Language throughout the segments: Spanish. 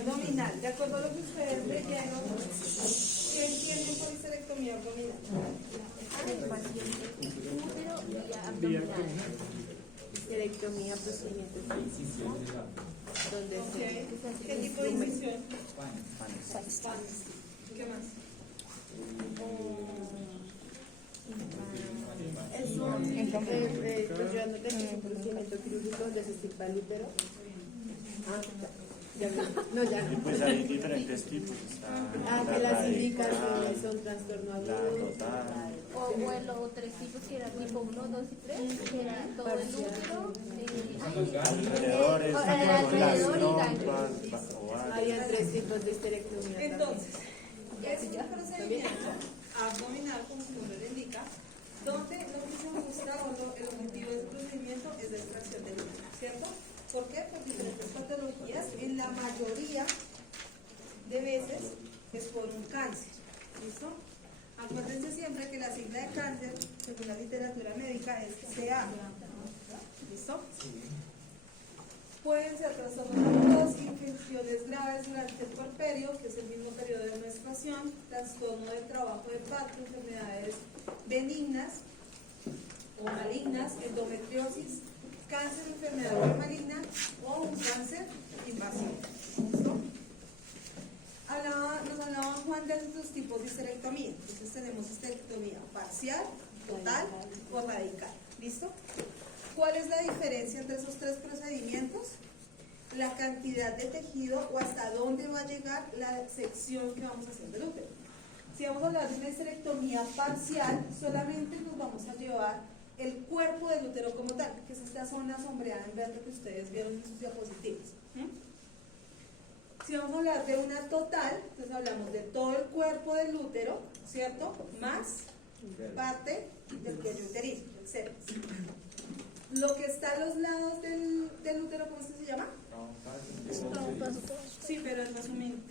abdominal. De acuerdo a lo que ustedes leyeron, ¿qué entienden por histerectomía abdominal? Útero vía abdominal. Histerectomía, procedimiento físico, donde se ¿Qué tipo de incisión? ¿Qué más? es un procedimiento quirúrgico donde se extirpa el útero. No, ya no. Y pues hay diferentes tipos. Que las indicaciones son trastorno agudo. O los tres tipos que eran tipo 1, 2 y 3, que era todo el útero, alrededores, alrededor y trompas, Había 3 tipos de histerectomía. Entonces, es un procedimiento abdominal, como su nombre lo indica, donde lo que se busca o el objetivo de este procedimiento es la extracción del útero, ¿cierto? ¿Por qué? Por diferentes patologías, en la mayoría de veces es por un cáncer, ¿listo? Acuérdense siempre que la sigla de cáncer, según la literatura médica, es CA, ¿listo? Pueden ser trastornos agudos, infecciones graves durante el puerperio, que es el mismo periodo de menstruación, trastorno del trabajo de parto, enfermedades benignas o malignas, endometriosis, cáncer, enfermedad maligna o un cáncer invasivo. ¿Listo? Nos hablaba Juan de estos tipos de histerectomía. Entonces tenemos histerectomía parcial, total o radical. ¿Listo? ¿Cuál es la diferencia entre esos tres procedimientos? La cantidad de tejido o hasta dónde va a llegar la sección que vamos a hacer del útero. Si vamos a hablar de una histerectomía parcial, solamente nos vamos a llevar el cuerpo del útero como tal, que es esta zona sombreada en verde que ustedes vieron en sus diapositivas. Si vamos a hablar de una total, entonces hablamos de todo el cuerpo del útero, ¿cierto? Más parte del cuello uterino, etc. Lo que está a los lados del útero, ¿cómo es que se llama? Sí, pero en resumen.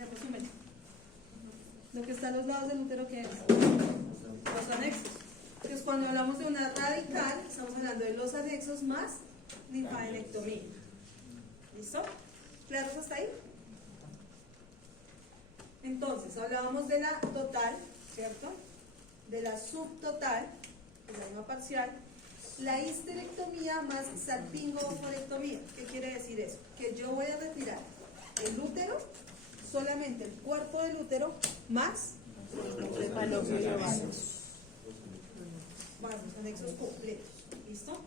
Lo que está a los lados del útero, ¿qué es? Los anexos. Entonces, cuando hablamos de una radical, estamos hablando de los anexos más linfadenectomía. ¿Listo? ¿Claros hasta ahí? Entonces, hablábamos de la total, ¿cierto? De la subtotal, que se llama parcial. La histerectomía más salpingo-oophorectomía. ¿Qué quiere decir eso? Que yo voy a retirar el útero, solamente el cuerpo del útero, más los anexos completos. ¿Listo?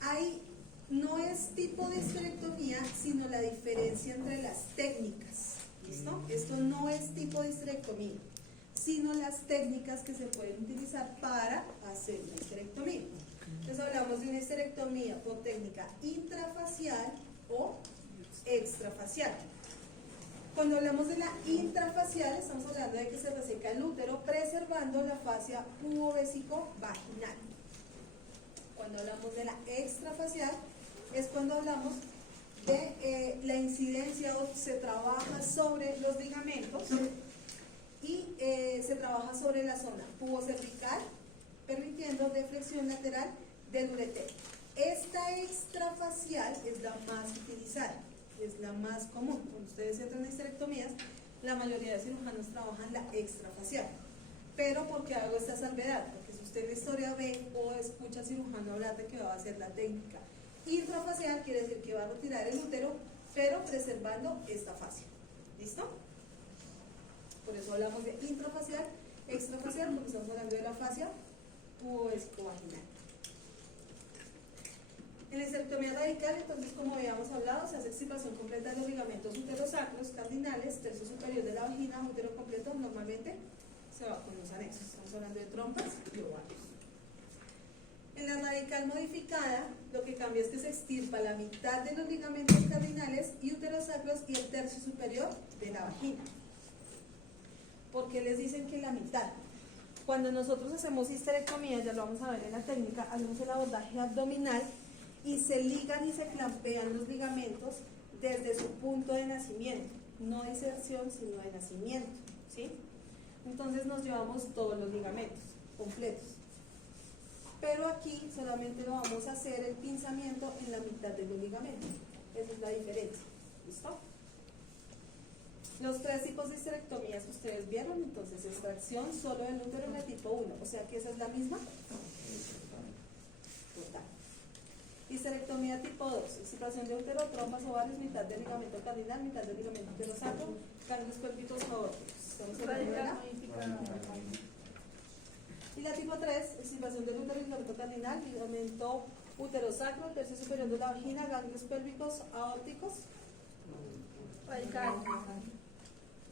Ahí no es tipo de histerectomía, sino la diferencia entre las técnicas. ¿Listo? Esto no es tipo de histerectomía, sino las técnicas que se pueden utilizar para hacer una histerectomía. Entonces hablamos de una histerectomía por técnica intrafacial o extrafacial. Cuando hablamos de la intrafacial, estamos hablando de que se reseca el útero preservando la fascia pubovesico-vaginal. Cuando hablamos de la extrafacial, es cuando hablamos de la incidencia o se trabaja sobre los ligamentos y se trabaja sobre la zona pubocervical, permitiendo deflexión lateral del ureter. Esta extrafacial es la más utilizada, es la más común. Cuando ustedes entran en histerectomías, la mayoría de cirujanos trabajan la extrafacial. Pero ¿por qué hago esta salvedad? Porque si usted en la historia ve o escucha al cirujano hablar de que va a hacer la técnica intrafacial, quiere decir que va a retirar el útero, pero preservando esta fascia. ¿Listo? Por eso hablamos de intrafacial, extrafacial, porque estamos hablando de la fascia pubovesico-vaginal. En la histerectomía radical, entonces, como habíamos hablado, se hace extirpación completa de los ligamentos uterosacros, cardinales, tercio superior de la vagina, útero completo, normalmente se va con los anexos. Estamos hablando de trompas y ovarios. En la radical modificada, lo que cambia es que se extirpa la mitad de los ligamentos cardinales y uterosacros y el tercio superior de la vagina. ¿Por qué les dicen que la mitad? Cuando nosotros hacemos histerectomía, ya lo vamos a ver en la técnica, hacemos el abordaje abdominal y se ligan y se clampean los ligamentos desde su punto de nacimiento, no de inserción, sino de nacimiento, ¿sí? Entonces nos llevamos todos los ligamentos completos. Pero aquí solamente lo vamos a hacer el pinzamiento en la mitad de los ligamentos. Esa es la diferencia. ¿Listo? Los 3 tipos de histerectomías que ustedes vieron, entonces extracción solo del útero en la tipo 1, o sea que esa es la misma. Total. Histerectomía tipo 2, extirpación de útero, trompas, ovarios, mitad del ligamento cardinal, mitad del ligamento uterosacro, ganglios pélvicos aórticos. ¿Estamos hablando de la? Y la tipo 3, extirpación del útero, ligamento cardinal, ligamento uterosacro, tercio superior de la vagina, ganglios pélvicos aórticos.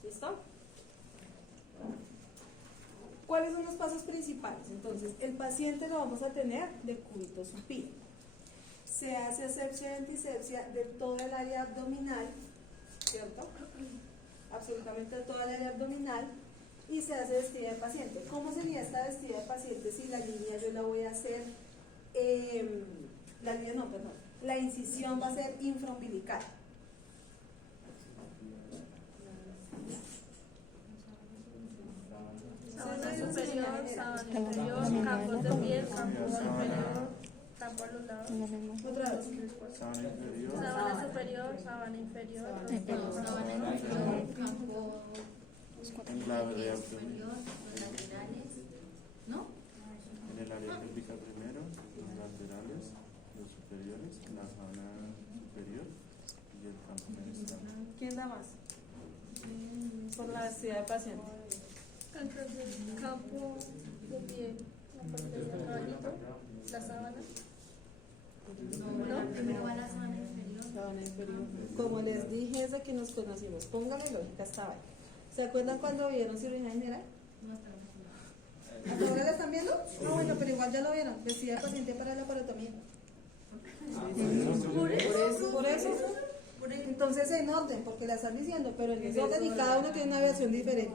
¿Listo? ¿Cuáles son los pasos principales? Entonces, el paciente lo vamos a tener de cúbito supino. Se hace asepsia y antisepsia de toda el área abdominal, ¿cierto? Absolutamente de toda el área abdominal, y se hace vestida de paciente. ¿Cómo sería esta vestida de paciente si la línea yo la voy a hacer, la incisión va a ser infraumbilical? Sábana superior, sábana inferior, campos de piel, campo inferior, campo a los lados. Otra vez. Sábana inferior. Sábana superior, sábana inferior, campo En la área abdominal. los laterales, ¿no? En el área pélvica primero, los laterales, los superiores, la sábana superior y el campo menstrual. ¿Quién da más? Por la vestida de paciente. entonces campo de piel, la parte de caballito, la sábana. No, primero va la sábana inferior. Sábana inferior. Como les dije desde que nos conocimos, póngale lógica esta vaina. ¿Se acuerdan cuando vieron cirugía general? No está la ¿Hasta ahora la están viendo? No, bueno, pero igual ya lo vieron. Vestida de paciente para la laparotomía. Por eso. Entonces en orden, porque la están diciendo, pero en orden y cada uno tiene una aviación diferente.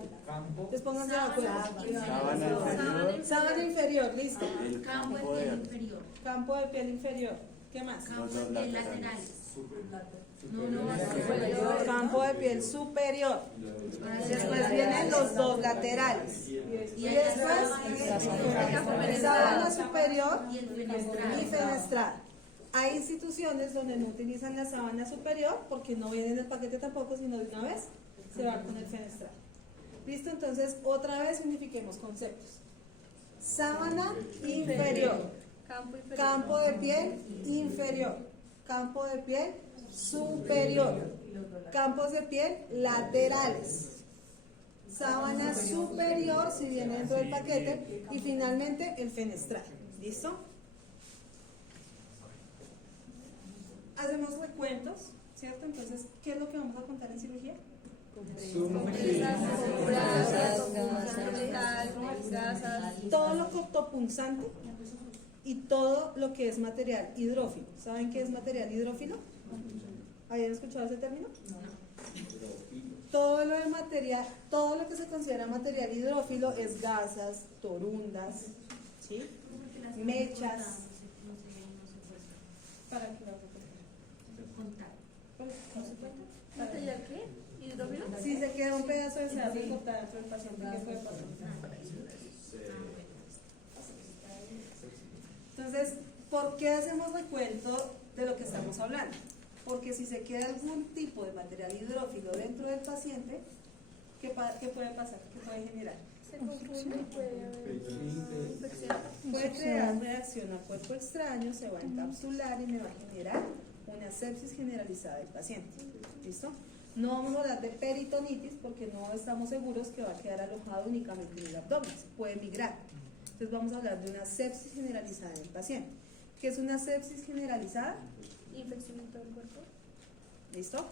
Entonces pónganse de acuerdo. Sábana inferior. Sábana inferior, listo. El campo de campo piel de inferior. Campo de piel inferior. ¿Qué más? Campo Los de dos piel laterales. laterales. Campo de piel superior. Después vienen los dos laterales. Y después sábana superior Y el y fenestral. fenestral. Hay instituciones donde no utilizan la sábana superior porque no viene en el paquete tampoco, sino de una vez se va con el fenestral. ¿Listo? Entonces, otra vez unifiquemos conceptos. Sábana inferior, Campo inferior. campo de piel inferior, campo de piel superior, campos de piel laterales, sábana superior si viene dentro del paquete y finalmente el fenestral. ¿Listo? Hacemos recuentos, ¿cierto? Entonces, ¿qué es lo que vamos a contar en cirugía? Gasas, Todo lo cortopunzante y todo lo que es material hidrófilo. ¿Saben qué es material hidrófilo? ¿Habían escuchado ese término? Todo lo del material, todo lo que se considera material hidrófilo es gasas, torundas, ¿sí? Mechas. ¿Para qué lo vas a Contar. contar? ¿material qué? ¿Hidrógeno? Si se queda un pedazo de sal cortada dentro del paciente, ¿qué puede pasar? Entonces, ¿por qué hacemos recuento de lo que estamos hablando? Porque si se queda algún tipo de material hidrófilo dentro del paciente, ¿qué puede pasar? ¿Qué puede generar? Se confunde y puede haber infección. Puede crear reacción a cuerpo extraño, se va a encapsular y me va a generar una sepsis generalizada del paciente. ¿Listo? No vamos a hablar de peritonitis porque no estamos seguros que va a quedar alojado únicamente en el abdomen, se puede migrar. Entonces vamos a hablar de una sepsis generalizada del paciente. ¿Qué es una sepsis generalizada? Infección en todo el cuerpo. ¿Listo?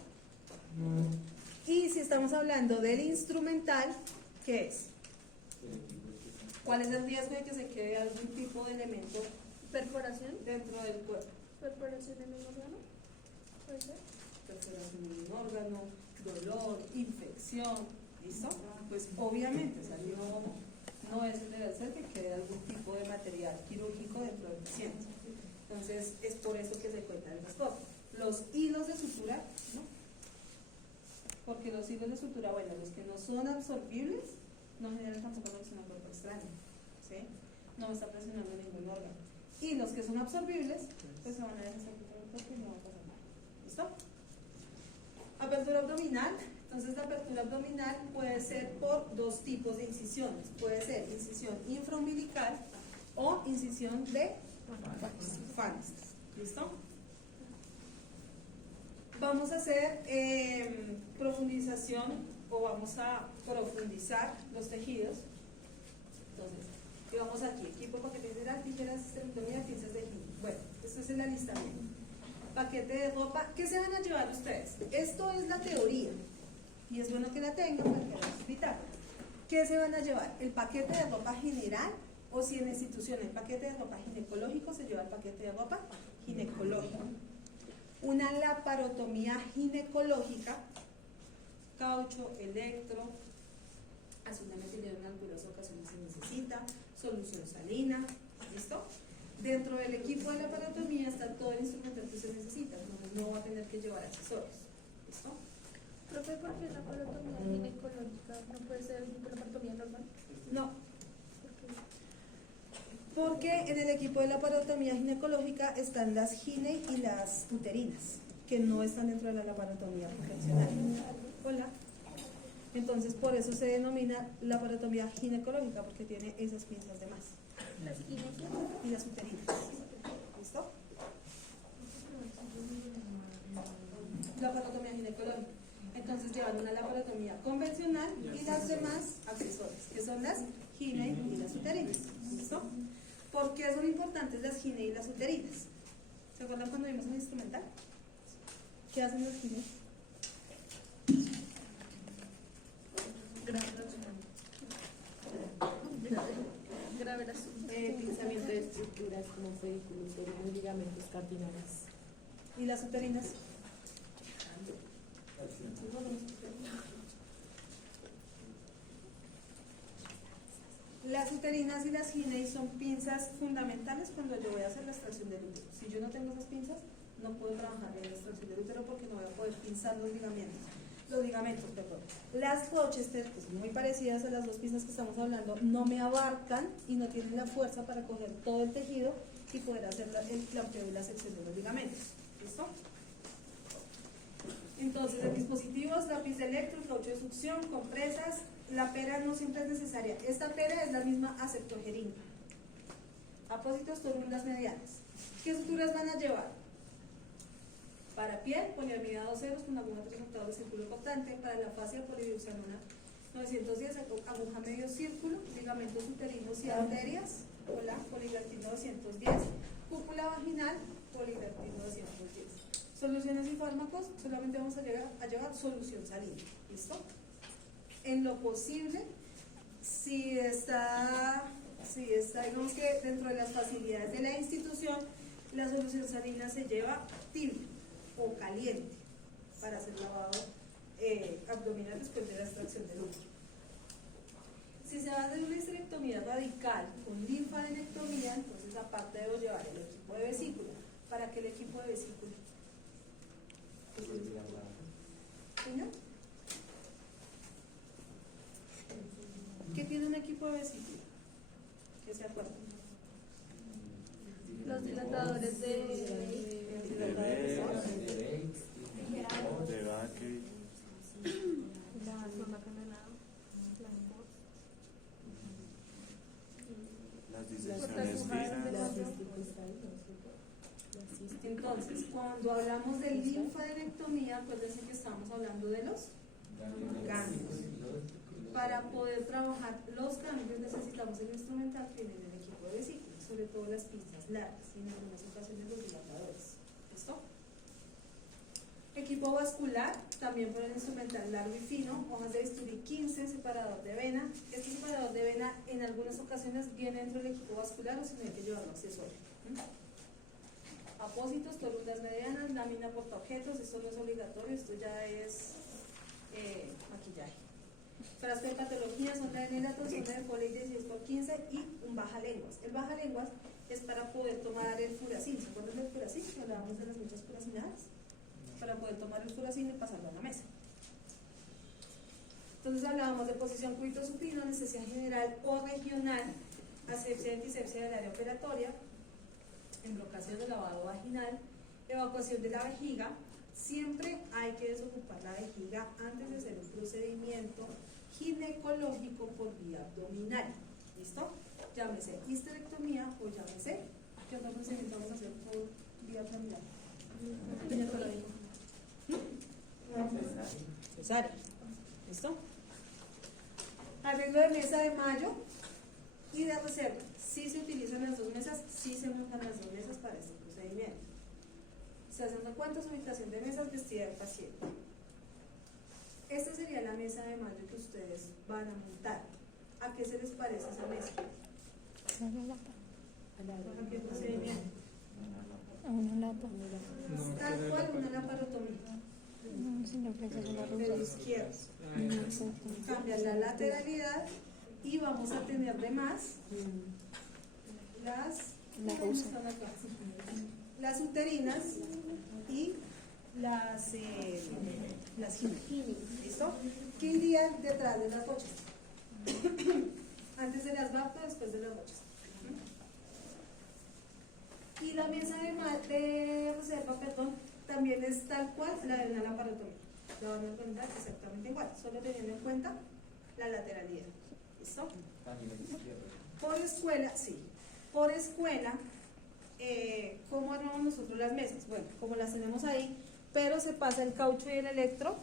Y si estamos hablando del instrumental, ¿qué es? ¿Cuál es el riesgo de que se quede algún tipo de elemento Perforación. dentro del cuerpo? Perforación en un órgano. ¿Puede ser? Perforación en un órgano, dolor, infección, ¿listo? Pues obviamente, o sea, no es el deber ser que quede algún tipo de material quirúrgico dentro del paciente. Entonces, es por eso que se cuentan esas cosas. Los hilos de sutura, ¿no? Porque los hilos de sutura, bueno, los que no son absorbibles, no generan tampoco presión al cuerpo extraño, ¿sí? No está presionando ningún órgano. Y los que son absorbibles, pues se van a deshacer del cuerpo y no va a pasar nada. ¿Listo? Apertura abdominal. Entonces la apertura abdominal puede ser por dos tipos de incisiones. Puede ser incisión infraumbilical o incisión de fanes. ¿Listo? Vamos a hacer profundización o vamos a profundizar los tejidos. Entonces, y vamos aquí, equipo, paquete general, tijeras, esterectomía, pinzas de gine. Bueno, esto es el alistamiento. Paquete de ropa, ¿qué se van a llevar ustedes? Esto es la teoría y es bueno que la tengan para que la explicar. ¿Qué se van a llevar? ¿El paquete de ropa general o si en la institución hay paquete de ropa ginecológico, se lleva el paquete de ropa ginecológico? Una laparotomía ginecológica, caucho, electro, azul de metileno en algunas ocasiones se necesita, solución salina, ¿listo? Dentro del equipo de laparotomía está todo el instrumental que se necesita, entonces no va a tener que llevar accesorios, ¿listo? Profe, ¿por qué la laparotomía ginecológica no puede ser una laparotomía normal? No, ¿Por qué? porque en el equipo de laparotomía ginecológica están las gine y las uterinas, que no están dentro de la laparotomía convencional. Hola. Entonces, por eso se denomina laparotomía ginecológica, porque tiene esas pinzas de más. ¿Las ginecológicas? Y las uterinas. ¿Listo? Laparotomía ginecológica. Entonces llevan una laparotomía convencional y las demás accesorios, que son las gine y las uterinas. ¿Listo? ¿Por qué son importantes las gine y las uterinas? ¿Se acuerdan cuando vimos el instrumental? ¿Qué hacen las gine? Grave el asunto. Pinzamiento de estructuras como pedículo uterino y ligamentos cardinales. ¿Y las uterinas? Las uterinas y las gine son pinzas fundamentales cuando yo voy a hacer la extracción del útero. Si yo no tengo esas pinzas, no puedo trabajar en la extracción del útero porque no voy a poder pinzar los ligamentos. Las Rochester, que son muy parecidas a las dos pinzas que estamos hablando, no me abarcan y no tienen la fuerza para coger todo el tejido y poder hacer el planteo y la sección de los ligamentos. ¿Listo? Entonces, el dispositivo es lápiz de electro, caucho de succión, compresas. La pera no siempre es necesaria. Esta pera es la misma aceptogeringa. Apósitos, torundas medianas. ¿Qué suturas van a llevar? Para piel, poliamida 2 ceros con aguja 3 octavos de círculo cortante. Para la fascia, polidiuxanona 910, aguja medio círculo, ligamentos uterinos y arterias. Hola, polivertin 910. Cúpula vaginal, polivertin 910. Soluciones y fármacos, solamente vamos a llevar solución salina. ¿Listo? En lo posible, si está, digamos que dentro de las facilidades de la institución, la solución salina se lleva tibia o caliente para hacer lavado abdominal después de la extracción del útero. Si se va a hacer una histerectomía radical con linfadenectomía, entonces aparte debo llevar el equipo de vesícula. ¿Para qué el equipo de vesícula? ¿Señor? ¿Qué tiene un equipo de vesícula? ¿Qué se acuerdan? Los dilatadores de Baque, la zona canalada, las disecciones finas. Entonces, cuando hablamos de linfadenectomía, acuérdense que estamos hablando de los ganglios. Para poder trabajar los ganglios necesitamos el instrumental que viene del equipo de vesícula, sobre todo las pinzas largas y en algunas ocasiones los dilatadores. ¿Listo? Equipo vascular, también por el instrumental largo y fino, hojas de bisturí 15, separador de vena. Este separador de vena en algunas ocasiones viene dentro del equipo vascular o si no hay que llevarlo accesorio. Apósitos, torundas medianas, lámina portaobjetos, esto no es obligatorio, esto ya es maquillaje. Frasco de patología, sonda de Nelaton, sonda de Foley 16x15 y un bajalenguas. El bajalenguas es para poder tomar el furacil. ¿Se acuerdan del furacil? Que hablábamos de las muchas furacinadas. Para poder tomar el furacil y pasarlo a la mesa. Entonces hablábamos de posición cúbito supino, anestesia general o regional, asepsia y antisepsia del área operatoria, embrocación de lavado vaginal, evacuación de la vejiga, Siempre hay que desocupar la vejiga antes de hacer un procedimiento ginecológico por vía abdominal. ¿Listo? Llámese histerectomía o llámese, ¿qué otro procedimiento vamos a hacer por vía abdominal? Ginecológico. Cesárea. ¿Listo? Arreglo de mesa de mayo y de reserva. Sí se utilizan las dos mesas, sí se montan las dos mesas para este procedimiento. Se hacen recuentos, ubicación de mesas, vestida del paciente. Esta sería la mesa de mayo que ustedes van a montar. ¿A qué se les parece esa mesa? ¿A qué procedimiento? A una lapa. Tal cual una laparotomía. Del izquierdo. Cambia la lateralidad y vamos a tener de más las uterinas y las gines. ¿Listo? ¿Qué iría detrás de las bochas? Antes de las vacas, después de las bochas. Y la mesa de reserva, perdón, también es tal cual la de una laparotomía. La van a encontrar exactamente igual, solo teniendo en cuenta la lateralidad. ¿Listo? Por escuela, sí. Por escuela, ¿cómo armamos nosotros las mesas? Bueno, como las tenemos ahí, pero se pasa el caucho y el electro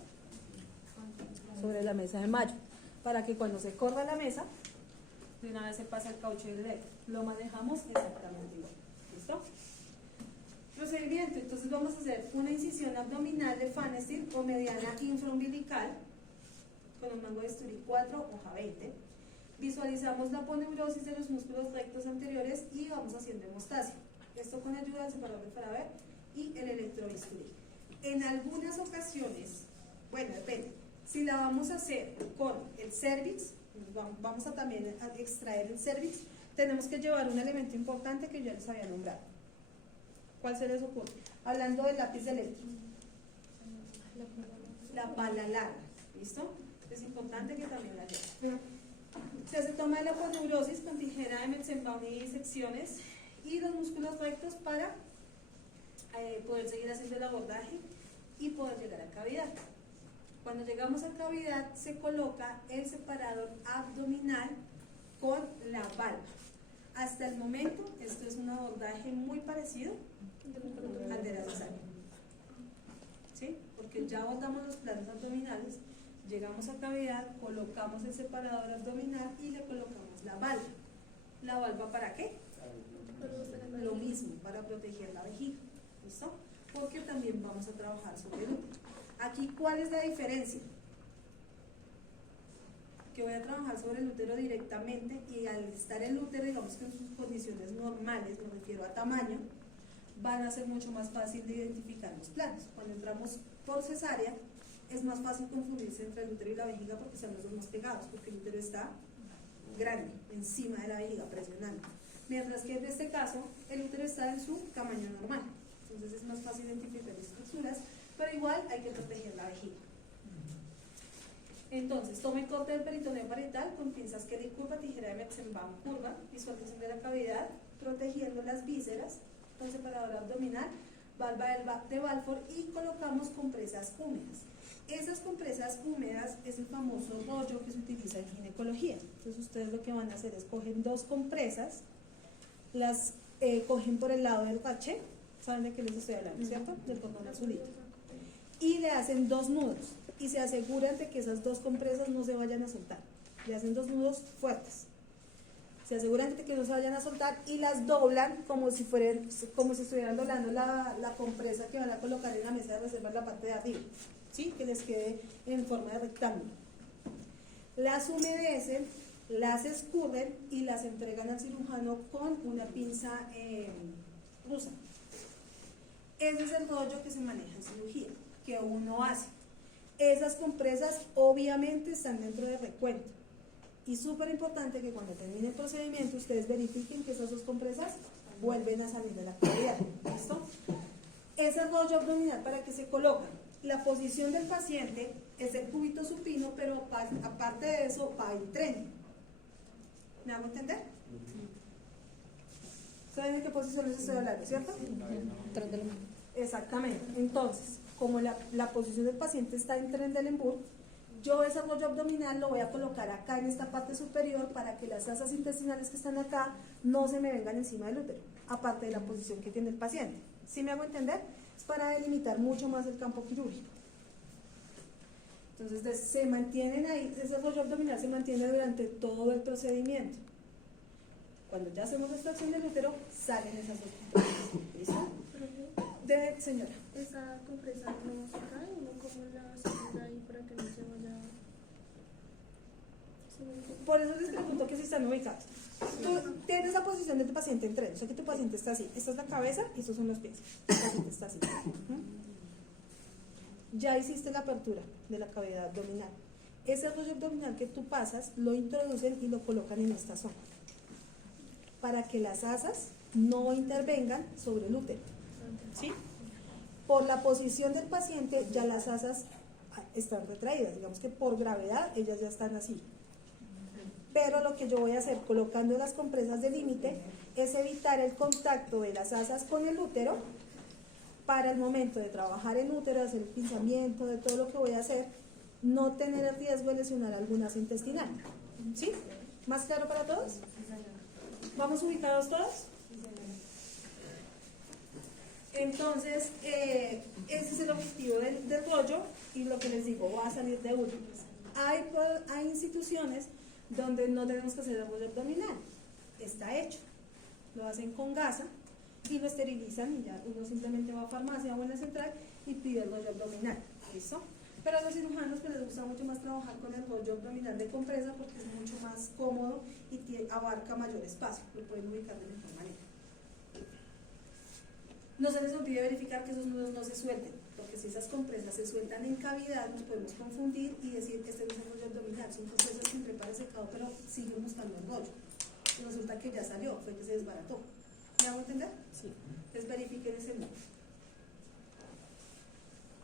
sobre la mesa de mayo, para que cuando se corra la mesa, de una vez se pasa el caucho y el electro. Lo manejamos exactamente igual. ¿Listo? Procedimiento, entonces vamos a hacer una incisión abdominal de Fanestil o mediana infraumbilical con un mango de bisturí 4, hoja 20. Visualizamos la aponeurosis de los músculos rectos anteriores y vamos haciendo hemostasia. Esto con ayuda del separador de Faraber y el electrobisturí. En algunas ocasiones, bueno, depende, si la vamos a hacer con el cervix, vamos a también extraer el cervix, tenemos que llevar un elemento importante que yo les había nombrado. ¿Cuál se les ocurre? Hablando del lápiz de electro. La pala larga. ¿Listo? Es importante que también la lleven. Se hace toma de la aponeurosis con tijera de Metzenbaum y secciones y los músculos rectos para poder seguir haciendo el abordaje y poder llegar a cavidad. Cuando llegamos a cavidad se coloca el separador abdominal con la valva. Hasta el momento, esto es un abordaje muy parecido al de la cesárea. ¿Sí? Porque ya abordamos los planos abdominales, llegamos a cavidad, colocamos el separador abdominal y le colocamos la valva. ¿La valva para qué? Lo mismo, para proteger la vejiga. ¿Listo? Porque también vamos a trabajar sobre el útero. Aquí, ¿cuál es la diferencia? Que voy a trabajar sobre el útero directamente y al estar el útero, digamos que en sus condiciones normales, me refiero a tamaño, van a ser mucho más fácil de identificar los planos. Cuando entramos por cesárea, es más fácil confundirse entre el útero y la vejiga porque están los dos más pegados, porque el útero está grande, encima de la vejiga, presionando. Mientras que en este caso, el útero está en su tamaño normal. Entonces es más fácil identificar las estructuras, pero igual hay que proteger la vejiga. Entonces, toma y corte del peritoneo parietal con pinzas Kelly curva, tijera de Metzenbaum curva, visualización de la cavidad, protegiendo las vísceras con separador abdominal, valva de Balfour y colocamos compresas húmedas. Esas compresas húmedas es el famoso rollo que se utiliza en ginecología. Entonces, ustedes lo que van a hacer es cogen dos compresas, las cogen por el lado del raché, ¿saben de qué les estoy hablando, cierto? Del cordón azulito. Y le hacen dos nudos. Y se aseguran de que esas dos compresas no se vayan a soltar. Le hacen dos nudos fuertes. Se aseguran de que no se vayan a soltar y las doblan como si estuvieran doblando la compresa que van a colocar en la mesa de reserva en la parte de arriba. ¿Sí? Que les quede en forma de rectángulo. Las humedecen, las escurren y las entregan al cirujano con una pinza rusa. Ese es el rollo que se maneja en cirugía, que uno hace. Esas compresas obviamente están dentro del recuento y súper importante que cuando termine el procedimiento ustedes verifiquen que esas dos compresas vuelven a salir de la cavidad. ¿Listo? Ese rollo abdominal para que se coloca. La posición del paciente es el cúbito supino, pero aparte de eso va el tren. ¿Me hago entender? ¿Saben de qué posición les estoy hablando, cierto? Tras de la mano. Exactamente. Entonces, como la posición del paciente está en Trendelenburg, yo ese rollo abdominal lo voy a colocar acá en esta parte superior para que las asas intestinales que están acá no se me vengan encima del útero, aparte de la posición que tiene el paciente. ¿Sí me hago entender? Es para delimitar mucho más el campo quirúrgico. Entonces se mantienen ahí, ese rollo abdominal se mantiene durante todo el procedimiento. Cuando ya hacemos la extracción del útero, salen esas dos compresas. ¿Listo? Señora. Esa compresa no se cae, uno como la hacemos ahí para que no se vaya. Por eso les pregunto que si están ubicados. Tú tienes la posición de tu paciente en tren, o sea que tu paciente está así. Esta es la cabeza y estos son los pies. Tu paciente está así. Ya hiciste la apertura de la cavidad abdominal. Ese rollo abdominal que tú pasas, lo introducen y lo colocan en esta zona, para que las asas no intervengan sobre el útero. ¿Sí? Por la posición del paciente, ya las asas están retraídas. Digamos que por gravedad, ellas ya están así. Pero lo que yo voy a hacer colocando las compresas de límite es evitar el contacto de las asas con el útero para el momento de trabajar en útero, hacer el pinzamiento, de todo lo que voy a hacer, no tener el riesgo de lesionar alguna asa intestinal. ¿Sí? ¿Más claro para todos? ¿Vamos ubicados todos? Entonces, ese es el objetivo del rollo y lo que les digo, va a salir de útero. Hay instituciones donde no tenemos que hacer el rollo abdominal, está hecho, lo hacen con gasa y lo esterilizan y ya uno simplemente va a farmacia o en la central y pide el rollo abdominal, ¿listo? Pero a los cirujanos pues les gusta mucho más trabajar con el rollo abdominal de compresa porque es mucho más cómodo y abarca mayor espacio, lo pueden ubicar de mejor manera. No se les olvide verificar que esos nudos no se suelten, porque si esas compresas se sueltan en cavidad nos podemos confundir y decir que este no es el rollo abdominal, son compresas que prepara secado pero siguen buscando el rollo y resulta que ya salió, fue que se desbarató. ¿Me hago entender? Sí. Entonces verifiquen ese nudo.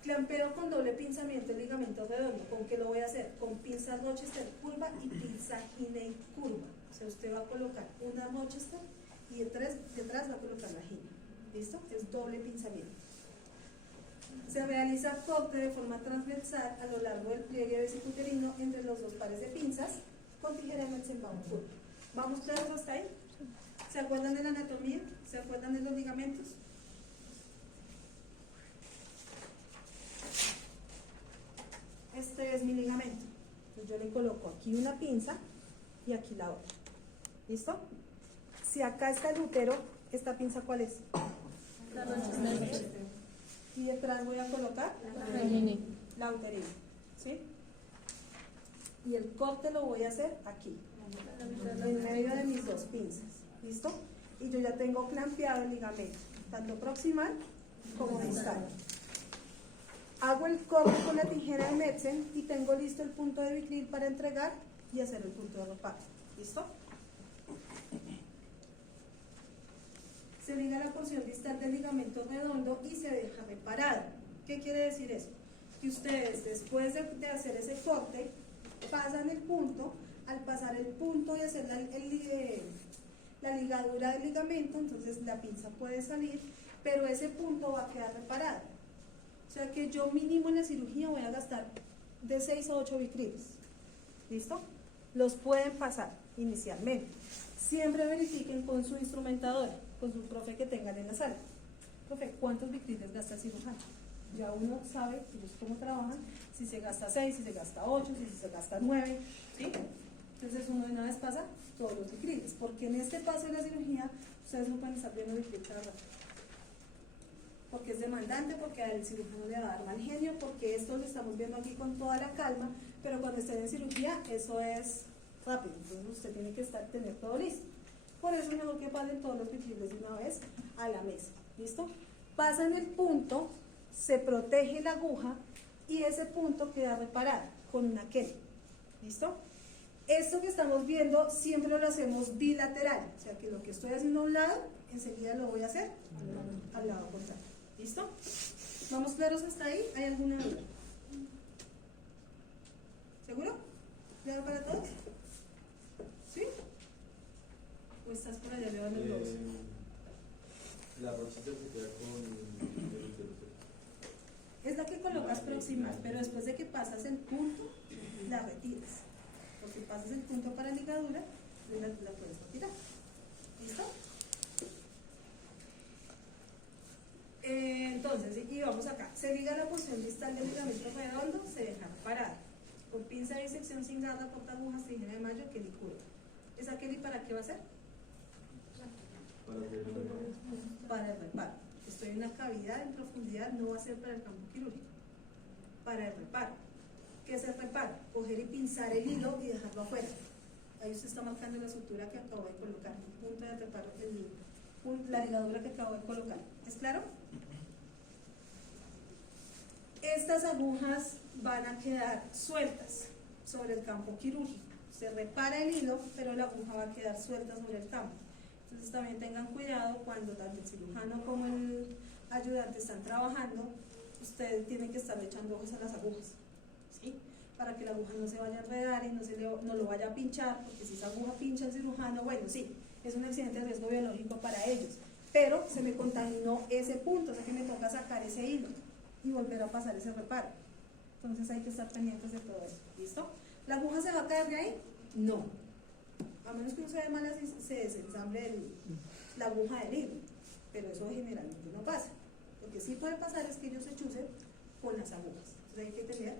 Clampeo con doble pinzamiento el ligamento redondo. ¿Con qué lo voy a hacer? Con pinza Rochester curva y pinza Hiney curva. O sea, usted va a colocar una Rochester y detrás va a colocar la Hiney. ¿Listo? Es doble pinzamiento. Se realiza corte de forma transversal a lo largo del pliegue vesicuterino entre los dos pares de pinzas con tijera de Metzenbaum curva. ¿Vamos claros hasta ahí? ¿Se acuerdan de la anatomía? ¿Se acuerdan de los ligamentos? Este es mi ligamento. Entonces yo le coloco aquí una pinza y aquí la otra. ¿Listo? Si acá está el útero, ¿esta pinza cuál es? La Rochester. Y detrás voy a colocar la uterina. ¿Sí? Y el corte lo voy a hacer aquí, en medio de mis dos pinzas. ¿Listo? Y yo ya tengo clampeado el ligamento, tanto proximal como distal. Hago el corte con la tijera de Metzen y tengo listo el punto de Vicryl para entregar y hacer el punto de reparto. ¿Listo? Se liga la porción distal del ligamento redondo y se deja reparado. ¿Qué quiere decir eso? Que ustedes después de hacer ese corte pasan el punto, al pasar el punto y hacer la ligadura del ligamento, entonces la pinza puede salir, pero ese punto va a quedar reparado. O sea que yo mínimo en la cirugía voy a gastar de 6 a 8 Vicryls. ¿Listo? Los pueden pasar inicialmente. Siempre verifiquen con su instrumentadora, con su profe que tengan en la sala. Profe, ¿cuántos Vicryls gasta el cirujano? Ya uno sabe ellos cómo trabajan, si se gasta 6, si se gasta 8, si se gasta 9, ¿sí? Entonces uno de una vez pasa todos los Vicryls, porque en este paso de la cirugía ustedes no pueden estar viendo Vicryl cada rato. Porque es demandante, porque al cirujano le va a dar mal genio, porque esto lo estamos viendo aquí con toda la calma, pero cuando estén en cirugía eso es rápido, entonces usted tiene que tener todo listo. Por eso es mejor que pasen todos los Vicryls de una vez a la mesa, ¿listo? Pasan el punto, se protege la aguja y ese punto queda reparado con una Kelly, ¿listo? Esto que estamos viendo siempre lo hacemos bilateral, o sea que lo que estoy haciendo a un lado, enseguida lo voy a hacer al lado contrario. ¿Listo? ¿Vamos claros hasta ahí? ¿Hay alguna duda? ¿Seguro? ¿Claro para todos? ¿Sí? ¿O estás por allá levando el dos? La Rochester se queda con el útero. Es la pasas el punto para ligadura, la puedes retirar. ¿Listo? Entonces, y vamos acá. Se liga la porción distal del ligamento redondo, se deja parada. Con pinza de disección sin garra, porta agujas, tijera de mayo, Kelly curva. ¿Esa Kelly para qué va a ser? Para el reparo. Estoy en una cavidad en profundidad, no va a ser para el campo quirúrgico. Para el reparo. ¿Qué es el reparo? Coger y pinzar el hilo y dejarlo afuera. Ahí usted está marcando la sutura que acabo de colocar, el punto de reparo, la ligadura que acabo de colocar. ¿Es claro? Estas agujas van a quedar sueltas sobre el campo quirúrgico. Se repara el hilo, pero la aguja va a quedar suelta sobre el campo. Entonces también tengan cuidado cuando tanto el cirujano como el ayudante están trabajando, ustedes tienen que estar echando ojos a las agujas, ¿sí? Para que la aguja no se vaya a enredar y no lo vaya a pinchar, porque si esa aguja pincha al cirujano, bueno, sí, es un accidente de riesgo biológico para ellos, pero se me contaminó ese punto, o sea que me toca sacar ese hilo y volver a pasar ese reparo. Entonces hay que estar pendientes de todo eso. ¿Listo? ¿La aguja se va a caer de ahí? No. A menos que uno se dé mal, se desensamble la aguja del hilo. Pero eso generalmente no pasa. Lo que sí puede pasar es que ellos se chusen con las agujas. Entonces hay que tener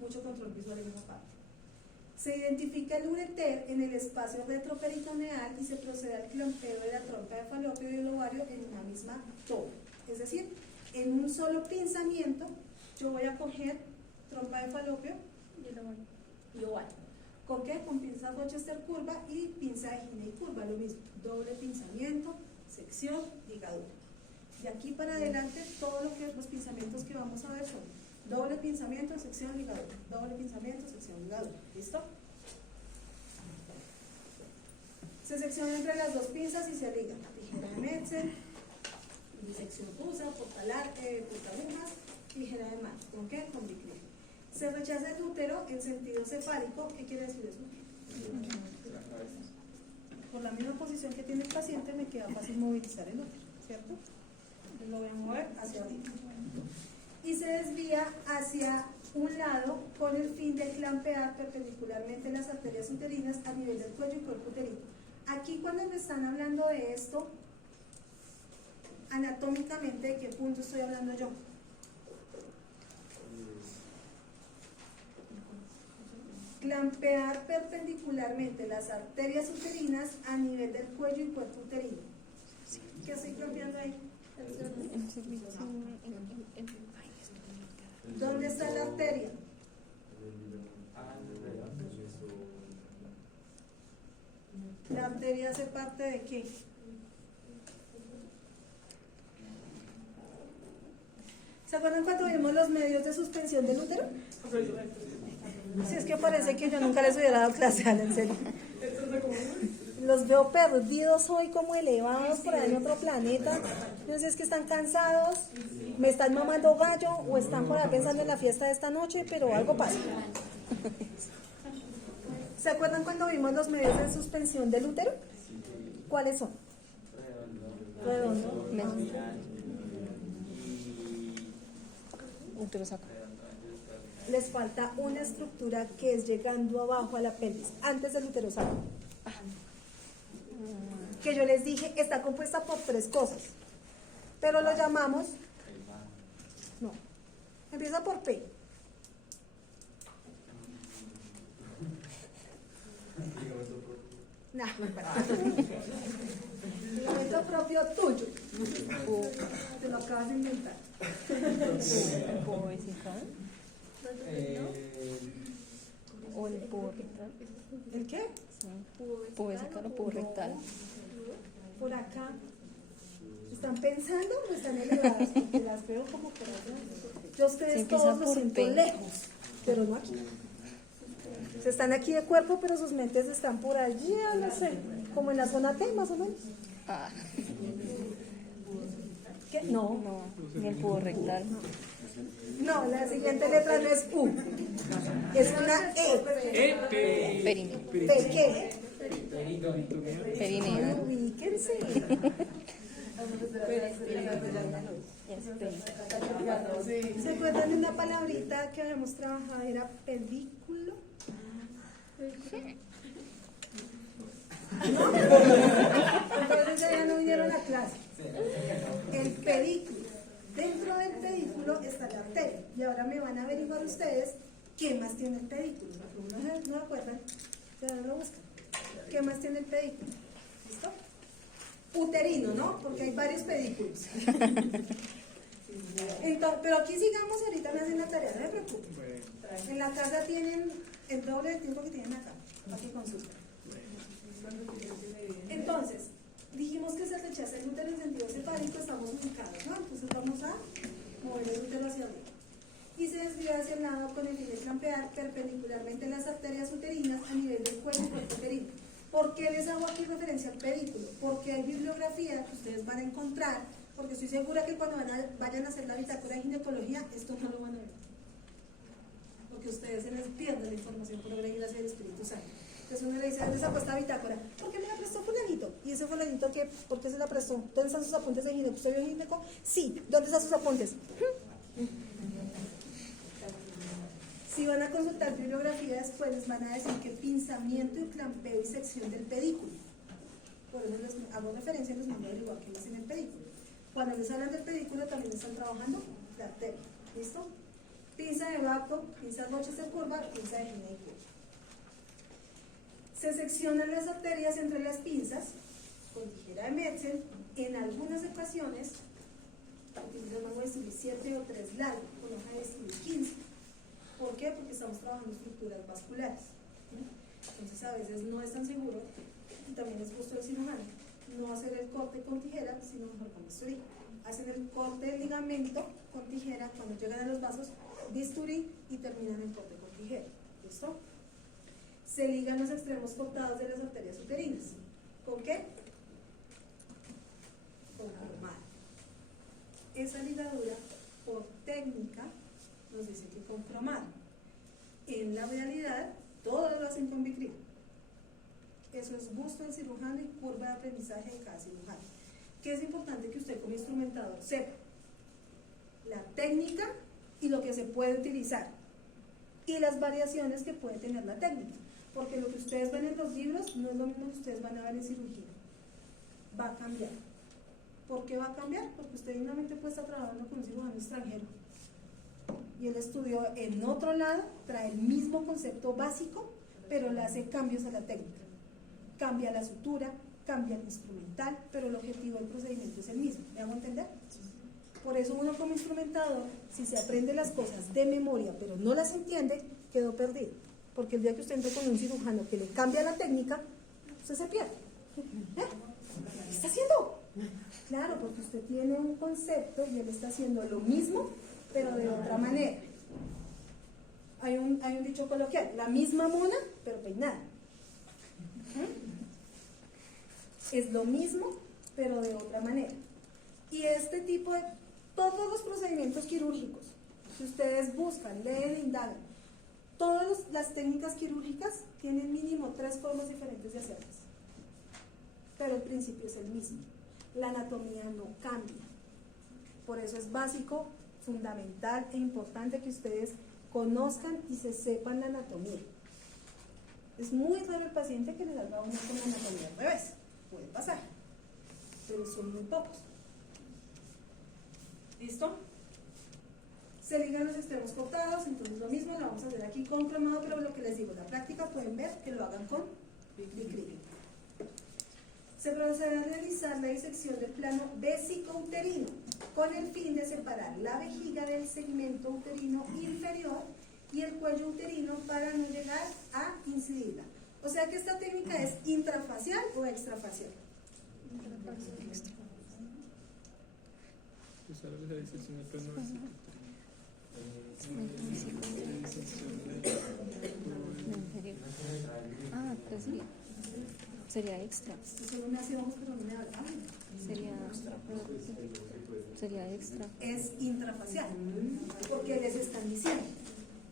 mucho control visual en esa parte. Se identifica el ureter en el espacio retroperitoneal y se procede al clampeo de la trompa de falopio y el ovario en una misma toma. Es decir, en un solo pinzamiento yo voy a coger trompa de falopio y ovario. ¿Con qué? Con pinza Rochester curva y pinza de Gine curva, lo mismo. Doble pinzamiento, sección, ligadura. De aquí para adelante, todo lo que los pinzamientos que vamos a ver son doble pinzamiento, sección, ligadura. Doble pinzamiento, sección, ligadura. ¿Listo? Se secciona entre las dos pinzas y se liga. Tijera de Metzel, disección rusa, portagujas, tijera de mano. ¿Con qué? Con biclip. Se rechaza el útero en sentido cefálico. ¿Qué quiere decir eso? Por la misma posición que tiene el paciente me queda fácil movilizar el útero, ¿cierto? Entonces lo voy a mover hacia arriba. Y se desvía hacia un lado con el fin de clampear perpendicularmente las arterias uterinas a nivel del cuello y cuerpo uterino. Aquí cuando me están hablando de esto, anatómicamente, ¿de qué punto estoy hablando yo? Clampear perpendicularmente las arterias uterinas a nivel del cuello y cuerpo uterino. ¿Qué estoy clampeando ahí? ¿Dónde está la arteria? ¿La arteria hace parte de qué? ¿Se acuerdan cuando vimos los medios de suspensión del útero? Si es que parece que yo nunca les hubiera dado clase, en serio. Los veo perdidos hoy, como elevados por ahí en otro planeta. No sé si es que están cansados, me están mamando gallo o están por ahí pensando en la fiesta de esta noche, pero algo pasa. ¿Se acuerdan cuando vimos los medios de suspensión del útero? ¿Cuáles son? Redondo. Útero saco. Les falta una estructura que es llegando abajo a la pelvis, antes del útero sacro. Que yo les dije, está compuesta por 3 cosas, pero lo llamamos, no, empieza por P. No, ligamento propio tuyo. Te lo acabas de inventar. ¿Puedo vesical? ¿O el pubo rectal? ¿El qué? Sí. ¿Pubo vesical o pubo rectal? Por acá. ¿Están pensando o están elevadas? Porque las veo como por allá. Yo ustedes Se empieza todos los por siento P. lejos, pero no aquí. Se están aquí de cuerpo, pero sus mentes están por allí, no sé, como en la zona T más o menos. Ah, ¿Qué? No. no, ni el pubo rectal. No, la siguiente letra no es U, es una E. Perineo. ¿De qué? Perineo. Ubíquense. ¿Se acuerdan de una palabrita que habíamos trabajado? Era pelvículo. ustedes qué más tiene el pedículo. Porque no acuerdan, pero no lo buscan. ¿Qué más tiene el pedículo? ¿Listo? Uterino, ¿no? Porque hay varios pedículos. Entonces, pero aquí sigamos, ahorita me hacen la tarea, no me preocupen. En la casa tienen el doble del tiempo que tienen acá, para que consulten. Entonces, dijimos que se rechaza el útero en sentido cefálico, estamos ubicados, ¿no? Entonces vamos a mover el útero hacia arriba. Y se desvía hacia el lado con el fin de clampear perpendicularmente las arterias uterinas a nivel del cuello y cuerpo uterino. ¿Por qué les hago aquí referencia al pedículo? Porque hay bibliografía que ustedes van a encontrar, porque estoy segura que cuando vayan a hacer la bitácora de ginecología, esto no lo van a ver. Porque ustedes se les pierde la información por obra y gracia del Espíritu Santo. Entonces uno le dice, ¿dónde sacó esta bitácora? ¿Por qué me la prestó fulanito? ¿Y ese fulanito qué? ¿Por qué se la prestó? ¿Dónde están sus apuntes de gineco? ¿Usted vio gineco? Sí. ¿Dónde están sus apuntes? Si van a consultar bibliografía después, les van a decir que pinzamiento y clampeo y sección del pedículo. Por eso les hago referencia a los mismos igual que es en el pedículo. Cuando les hablan del pedículo también están trabajando la arteria. ¿Listo? Pinza de Bacto, pinza Rochester curva, pinza de Gine y curva. Se seccionan las arterias entre las pinzas con tijera de Metzel. En algunas ocasiones utilizan una hoja de bisturí 7 o 3 largo, con hoja de bisturí 15. ¿Por qué? Porque estamos trabajando estructuras vasculares. Entonces a veces no es tan seguro, y también es gusto del cirujano, no hacer el corte con tijera, sino mejor con bisturí. Hacen el corte del ligamento con tijera cuando llegan a los vasos, bisturí, y terminan el corte con tijera. ¿Listo? Se ligan los extremos cortados de las arterias uterinas. ¿Con qué? Con cromado. Esa ligadura, por técnica, nos dice que con cromado. En la realidad, todos lo hacen con Vicryl. Eso es gusto del cirujano y curva de aprendizaje de cada cirujano. Que es importante que usted como instrumentador sepa la técnica y lo que se puede utilizar y las variaciones que puede tener la técnica, porque lo que ustedes ven en los libros no es lo mismo que ustedes van a ver en cirugía. Va a cambiar. ¿Por qué va a cambiar? Porque usted dignamente puede estar trabajando con un cirujano extranjero y él estudió en otro lado, trae el mismo concepto básico, pero le hace cambios a la técnica. Cambia la sutura, cambia el instrumental, pero el objetivo del procedimiento es el mismo. ¿Me hago entender? Por eso uno como instrumentador, si se aprende las cosas de memoria, pero no las entiende, quedó perdido. Porque el día que usted entre con un cirujano que le cambia la técnica, usted se pierde. ¿Qué está haciendo? Claro, porque usted tiene un concepto y él está haciendo lo mismo, pero de otra manera. Hay un dicho coloquial, la misma mona, pero peinada. Es lo mismo, pero de otra manera. Y este tipo de, todos los procedimientos quirúrgicos, si ustedes buscan, leen, indagan, todas las técnicas quirúrgicas tienen mínimo 3 formas diferentes de hacerlas. Pero el principio es el mismo. La anatomía no cambia. Por eso es básico, fundamental e importante que ustedes conozcan y se sepan la anatomía. Es muy raro el paciente que le salga a uno con la anatomía al revés. Puede pasar, pero son muy pocos. ¿Listo? Se ligan los extremos cortados, entonces lo mismo lo vamos a hacer aquí con cromado, pero lo que les digo, la práctica pueden ver que lo hagan con Vicryl. Se procede a realizar la disección del plano vesicouterino con el fin de separar la vejiga del segmento uterino inferior y el cuello uterino para no llegar a incidirla. O sea que esta técnica es intrafacial o extrafacial. Ah, pues sería extra. Solo me hace ojos, pero no me habla. Sería extra. Es intrafacial, porque les están diciendo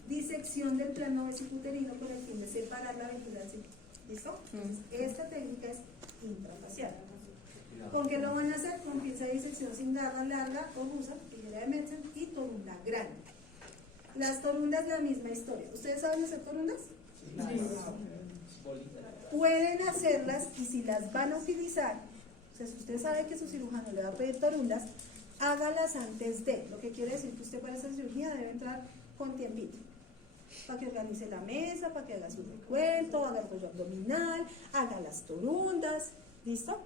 disección del plano vesicuterino con el fin de separar la vejiga del segmento. ¿Listo? Entonces, esta técnica es intrafacial. ¿Con qué lo van a hacer? Con pinza de disección sin garra larga o rusa, tijera de Metzel y torunda grande. Las torundas, la misma historia. ¿Ustedes saben hacer torundas? Sí. Pueden hacerlas y si las van a utilizar, o sea, si usted sabe que su cirujano le va a pedir torundas, hágalas antes de. Lo que quiere decir que usted para esa cirugía debe entrar con tiempito, para que organice la mesa, para que haga su recuento, haga el rollo abdominal, haga las torundas, ¿listo?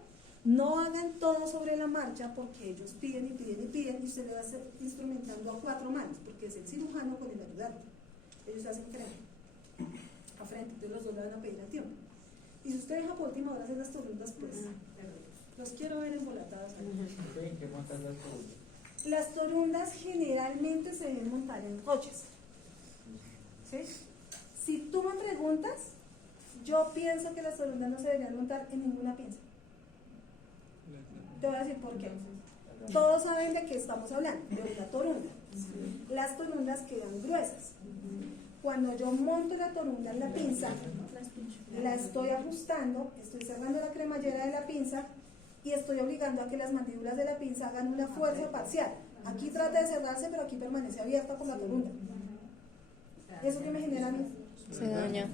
No hagan todo sobre la marcha porque ellos piden y piden y piden y usted le va a estar instrumentando a 4 manos, porque es el cirujano con el ayudante. Ellos hacen frente, a frente, entonces los dos le van a pedir a tiempo. Y si usted deja por última hora hacer las torundas, pues los quiero ver embolatados ahí. ¿Qué montas las torundas? Las torundas generalmente se deben montar en roches. ¿Sí? Si tú me preguntas, yo pienso que las torundas no se deberían montar en ninguna pinza. Te voy a decir por qué. Todos saben de qué estamos hablando, de una torunda. Las torundas quedan gruesas. Cuando yo monto la torunda en la pinza, la estoy ajustando, estoy cerrando la cremallera de la pinza y estoy obligando a que las mandíbulas de la pinza hagan una fuerza parcial. Aquí trata de cerrarse, pero aquí permanece abierta con la torunda. ¿Eso que me genera a mí? Se daña.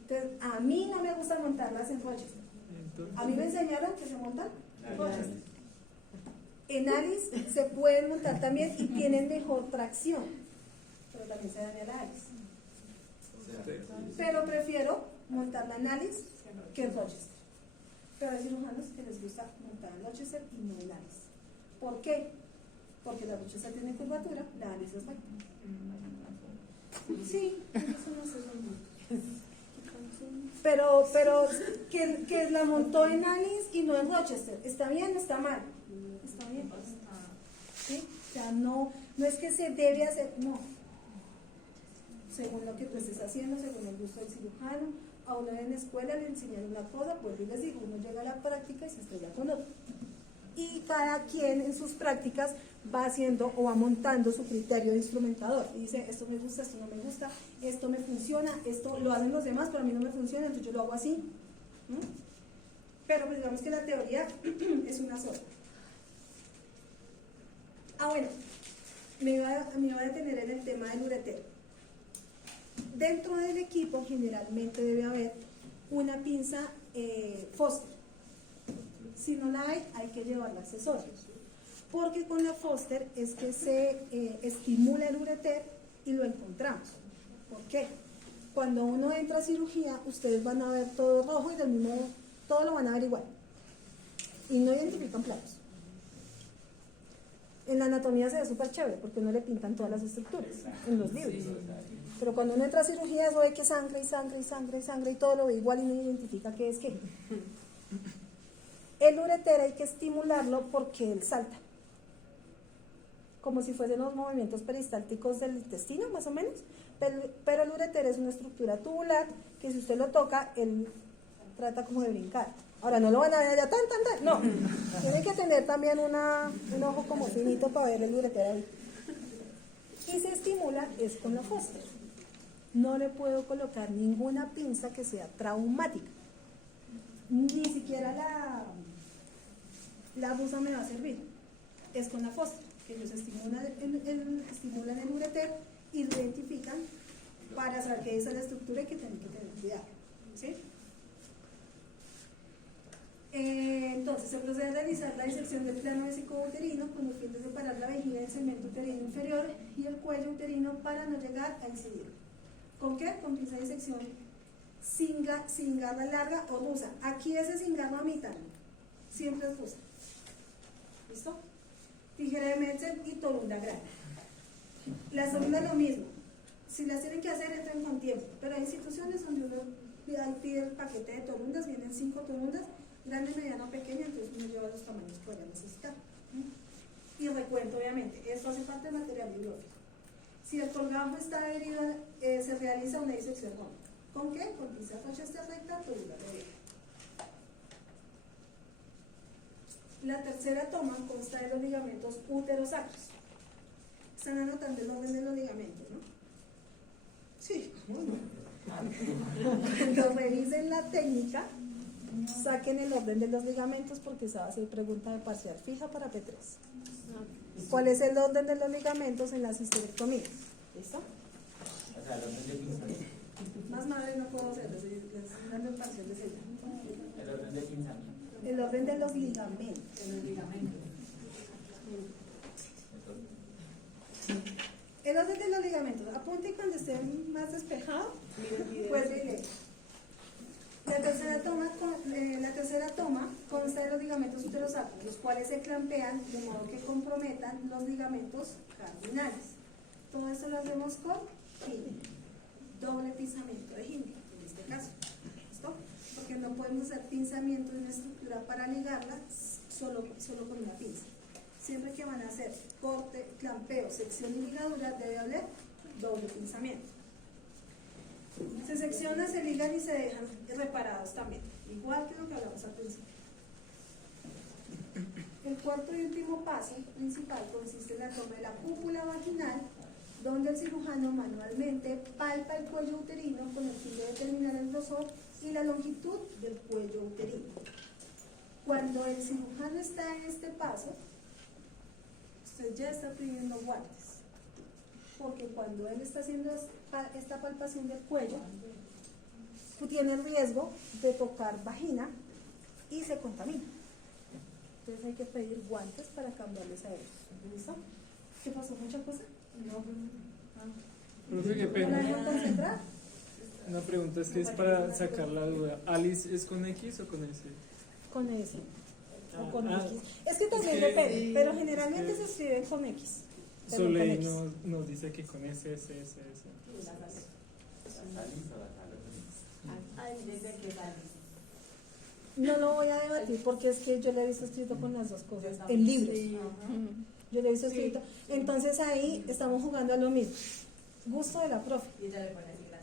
Entonces, a mí no me gusta montarlas en Rochester. A mí me enseñaron que se montan en Rochester. En Alice se pueden montar también y tienen mejor tracción, pero también se daña la Alice. Pero prefiero montarla en Alice que en Rochester. Pero hay cirujanos que les gusta montar en Rochester y no en Alice. ¿Por qué? Porque la Rochester tiene curvatura, la Alice es recta. Sí, eso no sé. Pero que la montó en Alice y no en Rochester. ¿Está bien o está mal? Está bien. ¿Sí? O sea, no es que se debe hacer, no. Según lo que tú estés haciendo, según el gusto del cirujano, a uno en la escuela le enseñan una cosa, pues yo les digo, uno llega a la práctica y se estrella con otro. Y cada quien en sus prácticas va haciendo o va montando su criterio de instrumentador. Y dice, esto me gusta, esto no me gusta, esto me funciona, esto lo hacen los demás, pero a mí no me funciona, entonces yo lo hago así. ¿Mm? Pero pues digamos que la teoría es una sola. Bueno, me iba a detener en el tema del uretero. Dentro del equipo generalmente debe haber una pinza Foster. Si no la hay que llevarla accesorios. Porque con la Foster es que se estimula el ureter y lo encontramos. ¿Por qué? Cuando uno entra a cirugía, ustedes van a ver todo rojo y del mismo modo, todo lo van a ver igual. Y no identifican planos. En la anatomía se ve súper chévere porque no le pintan todas las estructuras en los libros. Pero cuando uno entra a cirugía, eso ve que sangre y sangre y sangre y sangre y todo lo ve igual y no identifica qué es qué. El ureter hay que estimularlo porque él salta. Como si fuesen los movimientos peristálticos del intestino, más o menos. Pero el ureter es una estructura tubular que si usted lo toca, él trata como de brincar. Ahora, no lo van a ver allá tan, no. Tiene que tener también un ojo como finito para ver el ureter ahí. Y se estimula es con la Foster. No le puedo colocar ninguna pinza que sea traumática. Ni siquiera la busa me va a servir. Es con la Foster, que ellos estimulan el ureter y lo identifican para saber que esa es la estructura y que tienen que tener cuidado. ¿Sí? Entonces se procede a realizar la disección del plano vesicouterino con el fin de separar la vejiga del segmento uterino inferior y el cuello uterino para no llegar a incidir. ¿Con qué? Con pinza de disección sin garra larga o rusa. Aquí ese sin garra mitad, siempre es rusa. ¿Listo? Tijera de Metzel y torunda grande. Las torundas lo mismo. Si las tienen que hacer, entran con tiempo. Pero hay instituciones donde uno pide el paquete de torundas, vienen 5 torundas, grande, mediana, pequeña, entonces uno lleva los tamaños que vaya a necesitar. Y recuento, obviamente, esto hace parte del material biológico. Si el colgajo está adherido, se realiza una disección cónica. ¿Con qué? Con pinza Rochester recta, torunda de. La tercera toma consta de los ligamentos uterosacros. Están anotando el orden de los ligamentos, ¿no? Sí, ¿cómo no? Cuando revisen la técnica, saquen el orden de los ligamentos porque esa va a ser pregunta de parcial fija para P3. ¿Cuál es el orden de los ligamentos en las histerectomías? ¿Listo? O sea, el orden de pinzamiento. Más madre no puedo hacerlo, estoy dando el parcial de sello. El orden de pinzamiento. El orden de los ligamentos. El orden de los ligamentos. Apunte cuando esté más despejado. Mira el video. Pues mire, la tercera toma consta de los ligamentos uterosacros, los cuales se clampean de modo que comprometan los ligamentos cardinales. Todo esto lo hacemos con Hindi, doble pinzamiento de Hindi, en este caso. ¿Listo? Porque no podemos hacer pinzamiento de una estructura para ligarla solo con una pinza. Siempre que van a hacer corte, clampeo, sección y ligadura, debe haber doble pinzamiento. Se seccionan, se ligan y se dejan reparados también, igual que lo que hablamos al principio. El cuarto y último paso principal consiste en la toma de la cúpula vaginal, donde el cirujano manualmente palpa el cuello uterino con el fin de determinar el grosor y la longitud del cuello uterino. Cuando el cirujano está en este paso, usted ya está pidiendo guantes, porque cuando él está haciendo esta palpación del cuello, tiene el riesgo de tocar vagina y se contamina. Entonces hay que pedir guantes para cambiarles a ellos. ¿Listo? ¿Qué pasó? ¿Mucha cosa? No. Profe, qué ¿No la pena. dejan concentrar? Una pregunta es que es para sacar la duda. ¿Alice es con X o con S? Con S. O con Ah, X. Es que también es que- depende, pero generalmente se escribe con X. pero con Soleil X. nos dice que con S, S, S, S. No lo voy a debatir porque es que yo le he visto escrito con las dos cosas en libros. Yo le he visto escrito. Entonces ahí estamos jugando a lo mismo. Gusto de la profe.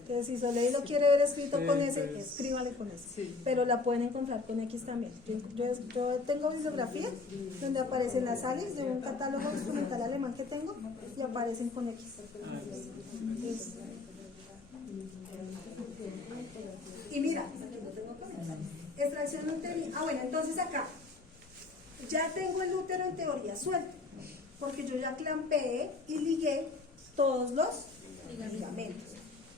Entonces si Soleil lo quiere ver escrito con S, pues, escríbale con S. sí. Pero la pueden encontrar con X también. Yo tengo bibliografía donde aparecen las Alice de un catálogo instrumental alemán que tengo y aparecen con X. Es- Y mira, aquí lo tengo con X. Extracción uterina. Bueno, entonces acá ya tengo el útero en teoría suelto, porque yo ya clampeé y ligué todos los ligamentos.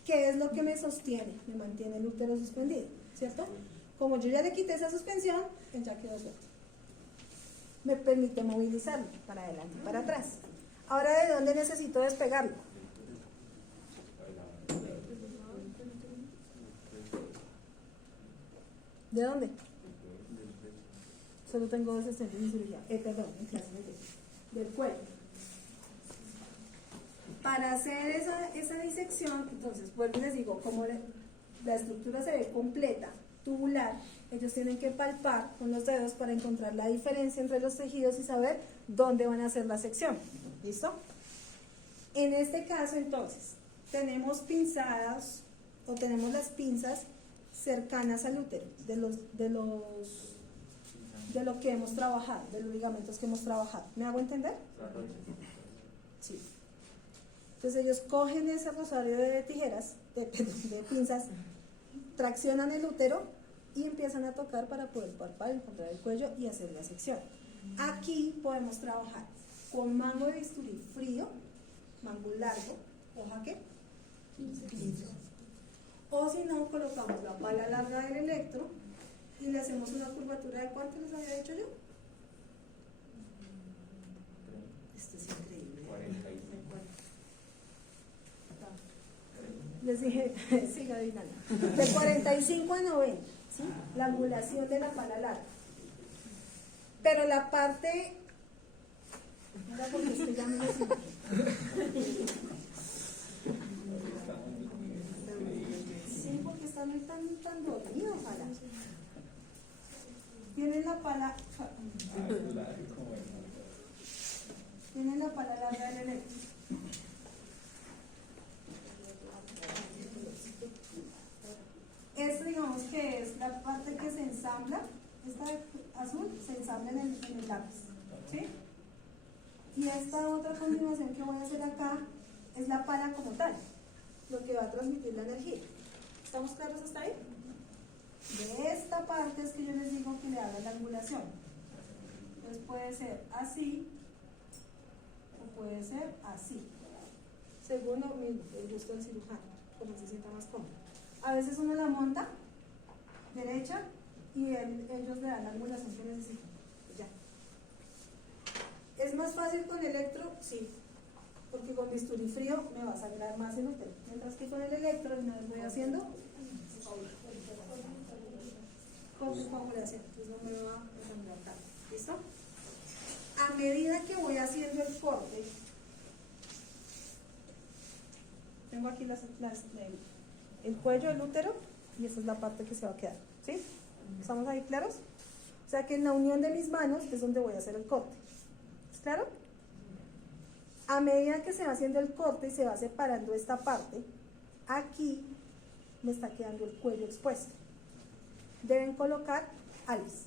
¿Qué es lo que me sostiene? Me mantiene el útero suspendido, ¿cierto? Como yo ya le quité esa suspensión, él ya quedó suelto. Me permite movilizarlo para adelante y para atrás. Ahora, ¿de dónde necesito despegarlo? ¿De dónde? Solo tengo 2 asistentes en cirugía. Perdón, en clase del cuello. Para hacer esa disección, entonces, vuelvo y les digo, como la estructura se ve completa, tubular, ellos tienen que palpar con los dedos para encontrar la diferencia entre los tejidos y saber dónde van a hacer la sección. ¿Listo? En este caso, entonces, tenemos pinzadas o tenemos las pinzas cercanas al útero, de lo que hemos trabajado, de los ligamentos que hemos trabajado. ¿Me hago entender? Sí. Entonces ellos cogen ese rosario de tijeras, de pinzas, traccionan el útero y empiezan a tocar para poder palpar, encontrar el cuello y hacer la sección. Aquí podemos trabajar con mango de bisturí frío, mango largo, hoja ¿qué? Pinza. O si no, colocamos la pala larga del electro y le hacemos una curvatura de ¿cuánto les había dicho yo? Esto es increíble. 45. Les dije, siga adivinando. De 45 a 90, ¿sí? La angulación de la pala larga. Pero la parte. Mira, porque estoy ya me decía. Sí, porque están muy tan dormidos, ojalá. Tienen la pala. Tienen la pala larga del electro. Esto digamos que es la parte que se ensambla, esta de azul se ensambla en el lápiz, ¿sí? Y esta otra continuación que voy a hacer acá es la pala como tal, lo que va a transmitir la energía. ¿Estamos claros hasta ahí? De esta parte es que yo les digo que le haga la angulación. Entonces puede ser así o puede ser así, según el gusto del cirujano, como se sienta más cómodo. A veces uno la monta derecha y ellos le dan la angulación que necesitan. Ya. ¿Es más fácil con electro? Sí. porque con bisturí frío me va a sangrar más el útero, mientras que con el electro una vez voy haciendo con coagulación, entonces no me va a sangrar tanto. ¿Listo? A medida que voy haciendo el corte, tengo aquí el cuello del útero y esa es la parte que se va a quedar. ¿Sí? ¿Estamos ahí claros? O sea que en la unión de mis manos es donde voy a hacer el corte. ¿Es claro? A medida que se va haciendo el corte y se va separando esta parte, aquí me está quedando el cuello expuesto. Deben colocar alis.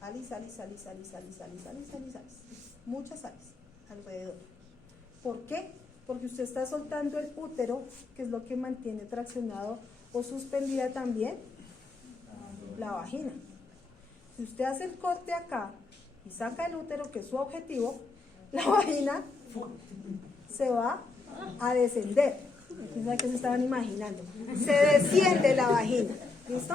Alis, alis, alis, alis, alis, alis, alis, alis, alis. Muchas alis alrededor. ¿Por qué? Porque usted está soltando el útero, que es lo que mantiene traccionado o suspendida también la vagina. Si usted hace el corte acá y saca el útero, que es su objetivo, la vagina se va a descender. No sé qué se estaban imaginando. Se desciende la vagina. ¿Listo?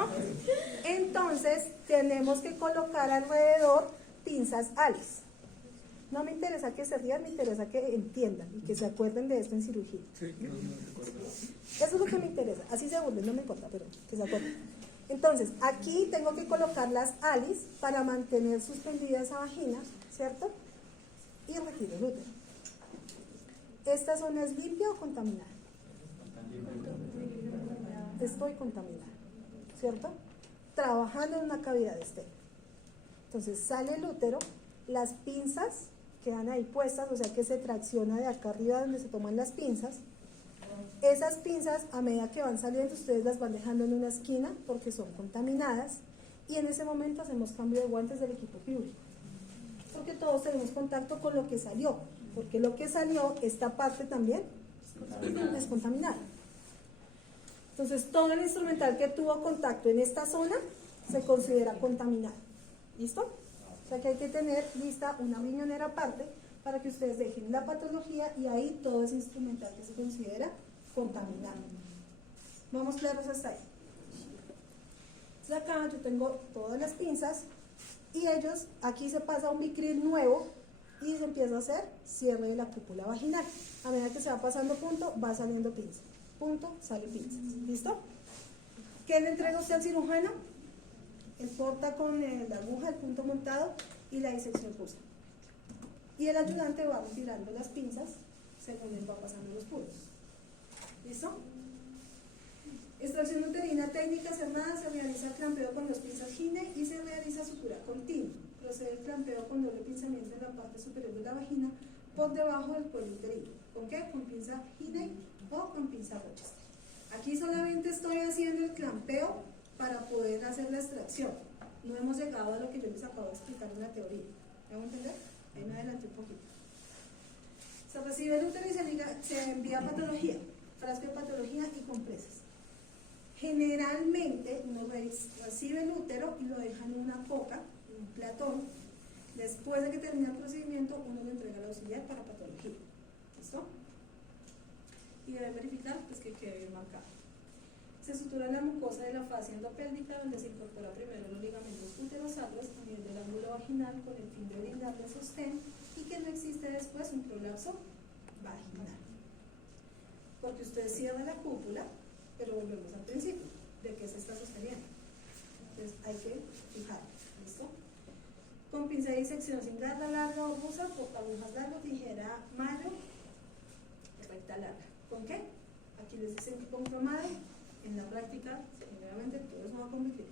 Entonces tenemos que colocar alrededor pinzas alis. No me interesa que se rían, me interesa que entiendan y que se acuerden de esto en cirugía. Sí, no me recuerdo. Eso es lo que me interesa. Así se burlen, no me importa, pero que se acuerden. Entonces, aquí tengo que colocar las alis para mantener suspendida esa vagina, ¿cierto? Y retiro el útero. ¿Esta zona es limpia o contaminada? Estoy contaminada, ¿cierto? Trabajando en una cavidad estéril. Entonces sale el útero, las pinzas quedan ahí puestas, o sea que se tracciona de acá arriba donde se toman las pinzas. Esas pinzas, a medida que van saliendo, ustedes las van dejando en una esquina porque son contaminadas, y en ese momento hacemos cambio de guantes del equipo quirúrgico, porque todos tenemos contacto con lo que salió, porque lo que salió, esta parte también es contaminada. Entonces todo el instrumental que tuvo contacto en esta zona se considera contaminado. ¿Listo? O sea que hay que tener lista una riñonera aparte para que ustedes dejen la patología y ahí todo ese instrumental que se considera contaminado. ¿Vamos claros hasta ahí? Entonces acá yo tengo todas las pinzas y ellos, aquí se pasa un Vicryl nuevo y se empieza a hacer cierre de la cúpula vaginal. A medida que se va pasando punto, va saliendo pinza. Punto, sale pinza. ¿Listo? ¿Qué le entrega usted al cirujano? El porta con la aguja, el punto montado y la disección pulsa. Y el ayudante va retirando las pinzas según él va pasando los puntos. ¿Listo? Extracción uterina técnica cerrada, se realiza el clampeo con dos pinzas Gine y se realiza sutura continua. Procede el clampeo con doble pinzamiento en la parte superior de la vagina por debajo del cuello uterino. ¿Con qué? Con pinza Gine o con pinza Rochester. Aquí solamente estoy haciendo el clampeo para poder hacer la extracción. No hemos llegado a lo que yo les acabo de explicar en la teoría. ¿Me hago entender? Ahí me adelanté un poquito. Se recibe el útero y se envía a patología, frasco de patología y compresas. Generalmente uno recibe el útero y lo deja en una coca, en un platón. Después de que termina el procedimiento, uno le entrega el auxiliar para patología. ¿Listo? Y debe verificar pues, que quede bien marcado. Se sutura la mucosa de la fascia endopélvica, donde se incorpora primero los ligamentos uterosacros a nivel del ángulo vaginal con el fin de brindarle sostén y que no existe después un prolapso vaginal. Porque usted cierra la cúpula, pero volvemos al principio, de qué se está sosteniendo. Entonces hay que fijar, ¿listo? Con pinza de disección sin garra larga o rusa, portagujas largo, tijera mayo, recta larga. ¿Con qué? Aquí les dicen que con cromado. En la práctica, generalmente todo eso va con Vicryl.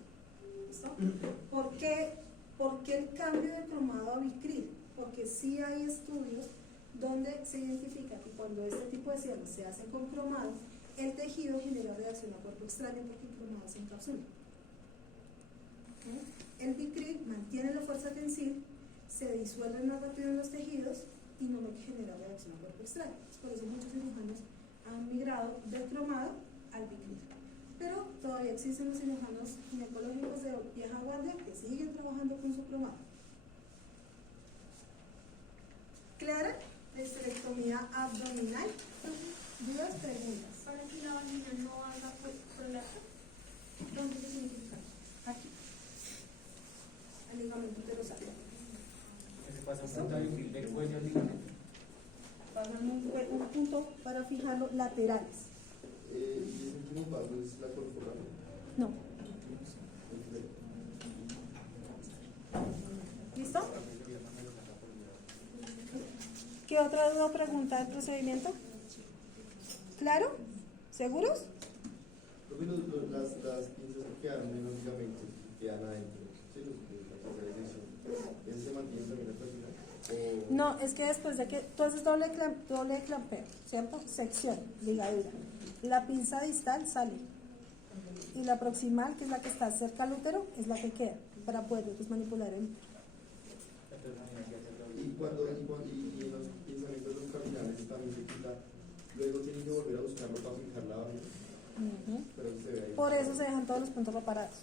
¿Listo? ¿Por qué el cambio de cromado a Vicryl? Porque sí hay estudios donde se identifica que cuando este tipo de cierres se hace con cromado, el tejido genera reacción a cuerpo extraño porque el cromado se encapsula. El Vicryl mantiene la fuerza tensil, se disuelve más rápido en los tejidos y no me genera reacción a cuerpo extraño. Por eso muchos cirujanos han migrado del cromado al Vicryl. Pero todavía existen los cirujanos ginecológicos de vieja guardia que siguen trabajando con su cromado. ¿Clara? Esterectomía abdominal. ¿Dudas? Preguntas. Para que la vagina no haga prolapso. ¿Dónde se tiene que fijar? Aquí. El ligamento uterosacro. Que se pasa un punto de Vicryl del cuello al ligamento. Pasan un punto para fijarlo, laterales. Y el último paso es la corporal. No. ¿Listo? ¿Qué otra duda o pregunta del procedimiento? ¿Claro? ¿Seguros? Profe, las pinzas que quedan en los ligamentos que quedan adentro, ¿sí? La tercera sección, ¿eso se mantiene también hasta el final? No, es que después de que tú haces doble clampeo, ¿cierto? Sección, ligadura. La pinza distal sale. Y la proximal, que es la que está cerca al útero, es la que queda para poder pues, manipular el útero. Y en los pinzamientos de los cardinales también se quita, luego tienen que volver a buscarlo para fijar la vagina. Pero se ve ahí. Por eso se dejan todos los puntos reparados,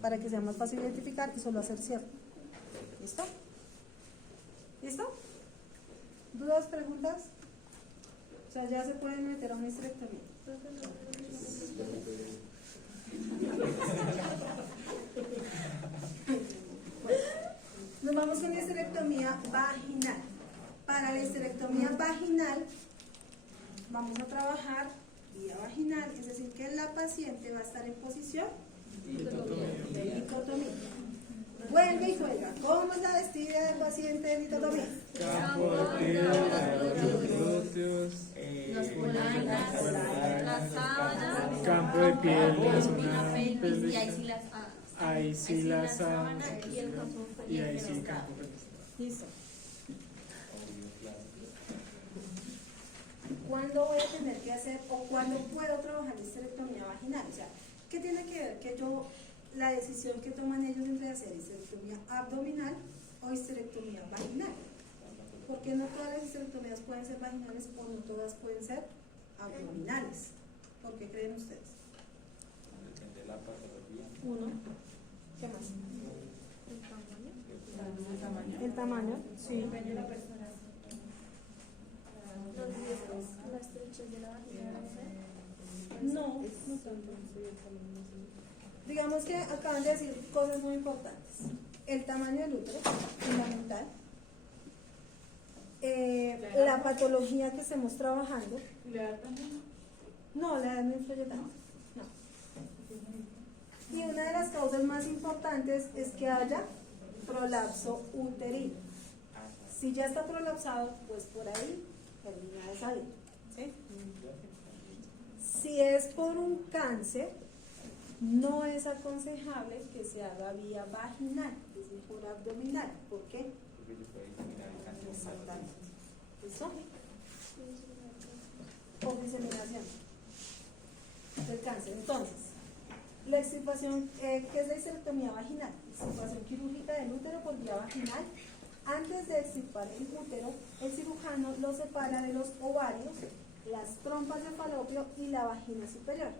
para que sea más fácil identificar y solo hacer cierre. ¿Listo? ¿Listo? ¿Dudas, preguntas? O sea, ya se pueden meter a una histerectomía. Nos vamos con la histerectomía vaginal. Para la histerectomía vaginal vamos a trabajar vía vaginal, es decir, que la paciente va a estar en posición de litotomía. Vuelve y juega. ¿Cómo es la vestida del paciente de litotomía? Campo de piel, glúteos, Los polanas, las sábanas, campo de piel, la zona la pelvis, y pélvica. ahí sí las Ahí sí la sábana y el campo y ahí sí el pelvis. campo pelvis. Listo. ¿Cuándo voy a tener que hacer o cuándo puedo trabajar la histerectomía vaginal? O sea, ¿qué tiene que ver que yo, la decisión que toman ellos entre hacer histerectomía abdominal o histerectomía vaginal? Porque no todas las histerectomías pueden ser vaginales o no todas pueden ser abdominales. ¿Por qué creen ustedes? Depende de la patología. Uno. ¿Qué más? El tamaño. El tamaño, sí. Depende de la persona. Los riesgos, la estrechez de la vagina de la mujer. No, no tanto. Digamos que acaban de decir cosas muy importantes. El tamaño del útero, fundamental. La patología que estemos trabajando. ¿La edad también? No, la edad no influye tanto. No. Y una de las causas más importantes es que haya prolapso uterino. Si ya está prolapsado, pues por ahí termina de salir. ¿Sí? Si es por un cáncer, no es aconsejable que se haga vía vaginal, es mejor abdominal. ¿Por qué? Porque se puede eliminar el cáncer. Exactamente. ¿Listo? O diseminación del cáncer. Entonces, la extirpación, ¿qué es la histerectomía vaginal? Extirpación quirúrgica del útero por vía vaginal. Antes de extirpar el útero, el cirujano lo separa de los ovarios, las trompas de falopio y la vagina superior,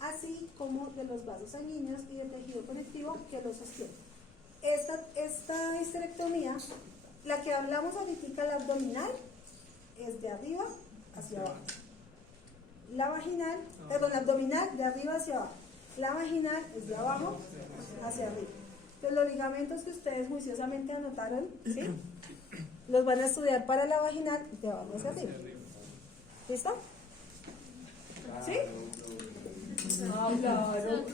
así como de los vasos sanguíneos y del tejido conectivo que los sostiene. Esta histerectomía, la que hablamos ahorita, la abdominal, es de arriba hacia abajo. La vaginal, perdón, la abdominal de arriba hacia abajo. La vaginal es de abajo hacia arriba. Entonces, los ligamentos que ustedes juiciosamente anotaron, ¿sí? Los van a estudiar para la vaginal de abajo hacia arriba. ¿Listo? ¿Sí? Ah, claro.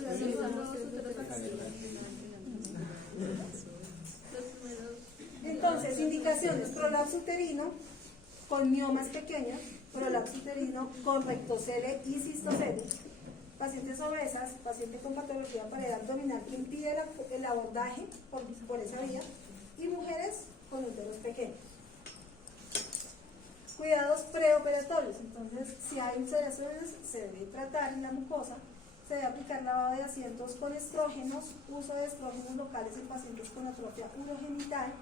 Entonces, indicaciones: prolapso uterino con miomas pequeños, prolapso uterino con rectocele y cistocele, pacientes obesas, paciente con patología de pared abdominal que impide el abordaje por esa vía, y mujeres con úteros pequeños. Cuidados preoperatorios: entonces, si hay ulceraciones, se debe tratar en la mucosa, se debe aplicar lavado de asientos con estrógenos, uso de estrógenos locales en pacientes con atrofia urogenital,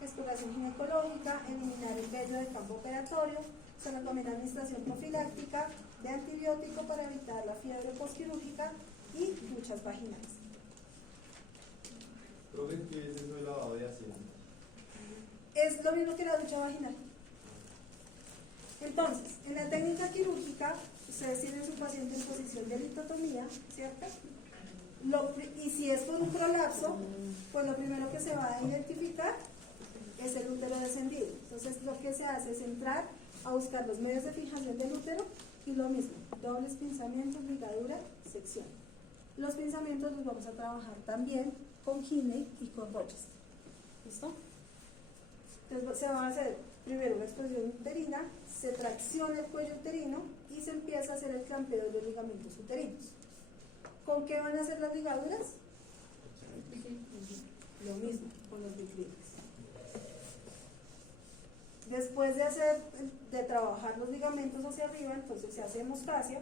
exploración ginecológica, eliminar el vello del campo operatorio. Se recomienda administración profiláctica de antibiótico para evitar la fiebre postquirúrgica y duchas vaginales. Profe, ¿qué es eso de lavado de asientos? Es lo mismo que la ducha vaginal. Entonces, en la técnica quirúrgica, ustedes tienen su paciente en posición de litotomía, ¿cierto? Y si es por un prolapso, pues lo primero que se va a identificar es el útero descendido. Entonces, lo que se hace es entrar a buscar los medios de fijación del útero y lo mismo, dobles pinzamientos, ligadura, sección. Los pinzamientos los vamos a trabajar también con Hiney y con Rochester. ¿Listo? Entonces se va a hacer primero una exposición uterina, se tracciona el cuello uterino y se empieza a hacer el clampeo de los ligamentos uterinos. ¿Con qué van a hacer las ligaduras? Lo mismo, con los declives. Después de trabajar los ligamentos hacia arriba, entonces se hace hemostasia,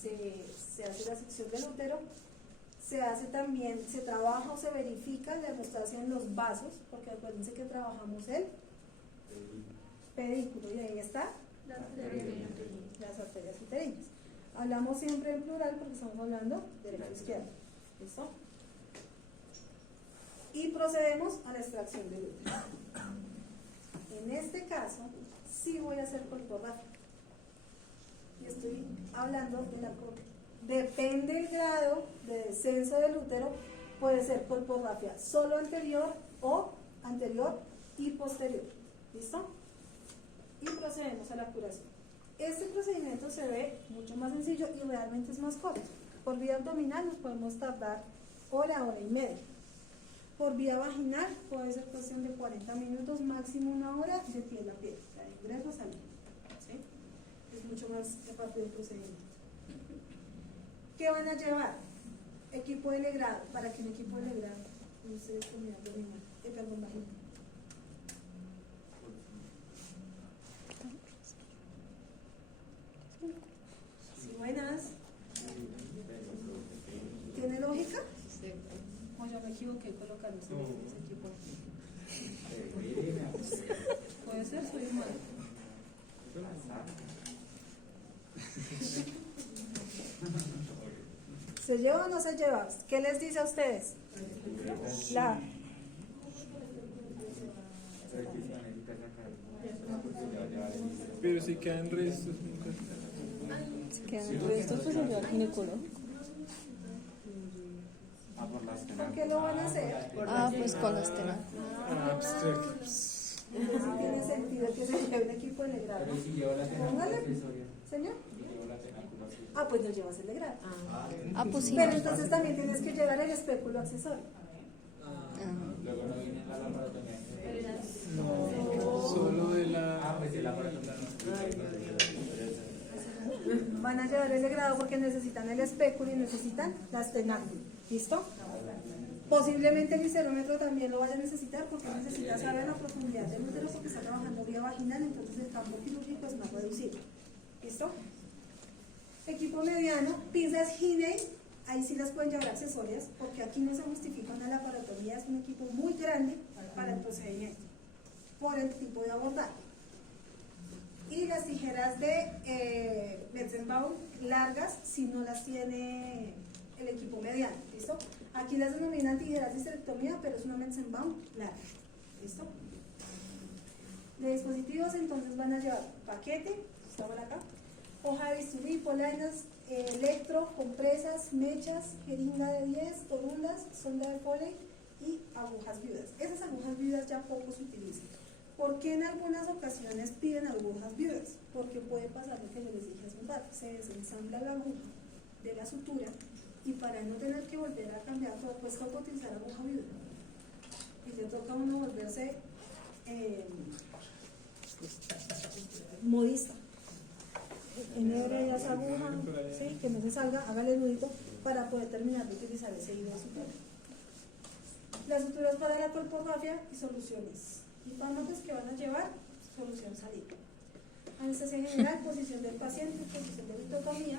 se hace la sección del útero, se hace también, se trabaja o se verifica la hemostasia en los vasos, porque acuérdense que trabajamos el pedículo y ahí está las arterias uterinas. Hablamos siempre en plural porque estamos hablando derecho izquierdo. ¿Listo? Y procedemos a la extracción del útero. En este caso, sí voy a hacer colporrafia. Y estoy hablando de la colporrafia. Depende del grado de descenso del útero, puede ser colporrafia solo anterior o anterior y posterior. ¿Listo? Y procedemos a la curación. Este procedimiento se ve mucho más sencillo y realmente es más corto. Por vía abdominal nos podemos tardar hora, hora y media. Por vía vaginal puede ser cuestión de 40 minutos, máximo una hora, de piel a piel, de ingreso a salida. ¿Sí? Es mucho más rápido el procedimiento. ¿Qué van a llevar? Equipo de legrado. ¿Para qué un equipo de legrado? Ustedes comida abdominal, perdón, vaginal. Sí, buenas. ¿Tiene lógica? O yo me equivoqué colocando ese equipo. Puede ser, soy humano. ¿Se lleva o no se lleva? ¿Qué les dice a ustedes? La. Pero si quedan restos, nunca. Si quedan restos, pues se lleva al ginecólogo. ¿Por qué lo van a hacer? Ah, pues con las telas. Entonces tiene sentido que se lleve un equipo de legrado. Pero si lleva la Póngale, accesoria. señor. Si lleva la tenacula. Ah, pues no llevas el legrado. Ah, pues sí. Pero entonces también tienes que llevar el espéculo accesorio. Luego no viene la laparotomía. No, solo de la. Pues de la laparotomía. Van a llevar el legrado porque necesitan el espéculo y necesitan las tenáculas. ¿Listo? Posiblemente el histerómetro también lo vaya a necesitar porque necesita saber la profundidad del útero porque está trabajando vía vaginal, entonces el campo quirúrgico es más reducido. ¿Listo? Equipo mediano, pinzas Hiney, ahí sí las pueden llevar accesorias porque aquí no se justifica una laparotomía, es un equipo muy grande para el procedimiento por el tipo de abordaje. Y las tijeras de Metzenbaum largas si no las tiene el equipo mediano, ¿listo? Aquí las denominan tijeras de histerectomía, pero es una Metzenbaum larga, ¿listo? De dispositivos entonces van a llevar paquete, está por acá, hoja de bisturí, polainas, electro, compresas, mechas, jeringa de 10, torulas, sonda de Foley y agujas viudas. Esas agujas viudas ya poco se utilizan. ¿Por qué en algunas ocasiones piden agujas viudas? Porque puede pasar lo que yo les dije hace un rato, se desensambla la aguja de la sutura y para no tener que volver a cambiar todo, pues toca utilizar aguja viuda. Y le toca a uno volverse modista. Enhebre ya esa aguja, ¿sí? Que no se salga, hágale nudito para poder terminar de utilizar ese hilo de sutura. Las suturas para la colporrafia y soluciones. Y fármacos que van a llevar, solución salida. Anestesia general, posición del paciente, posición de litotomía,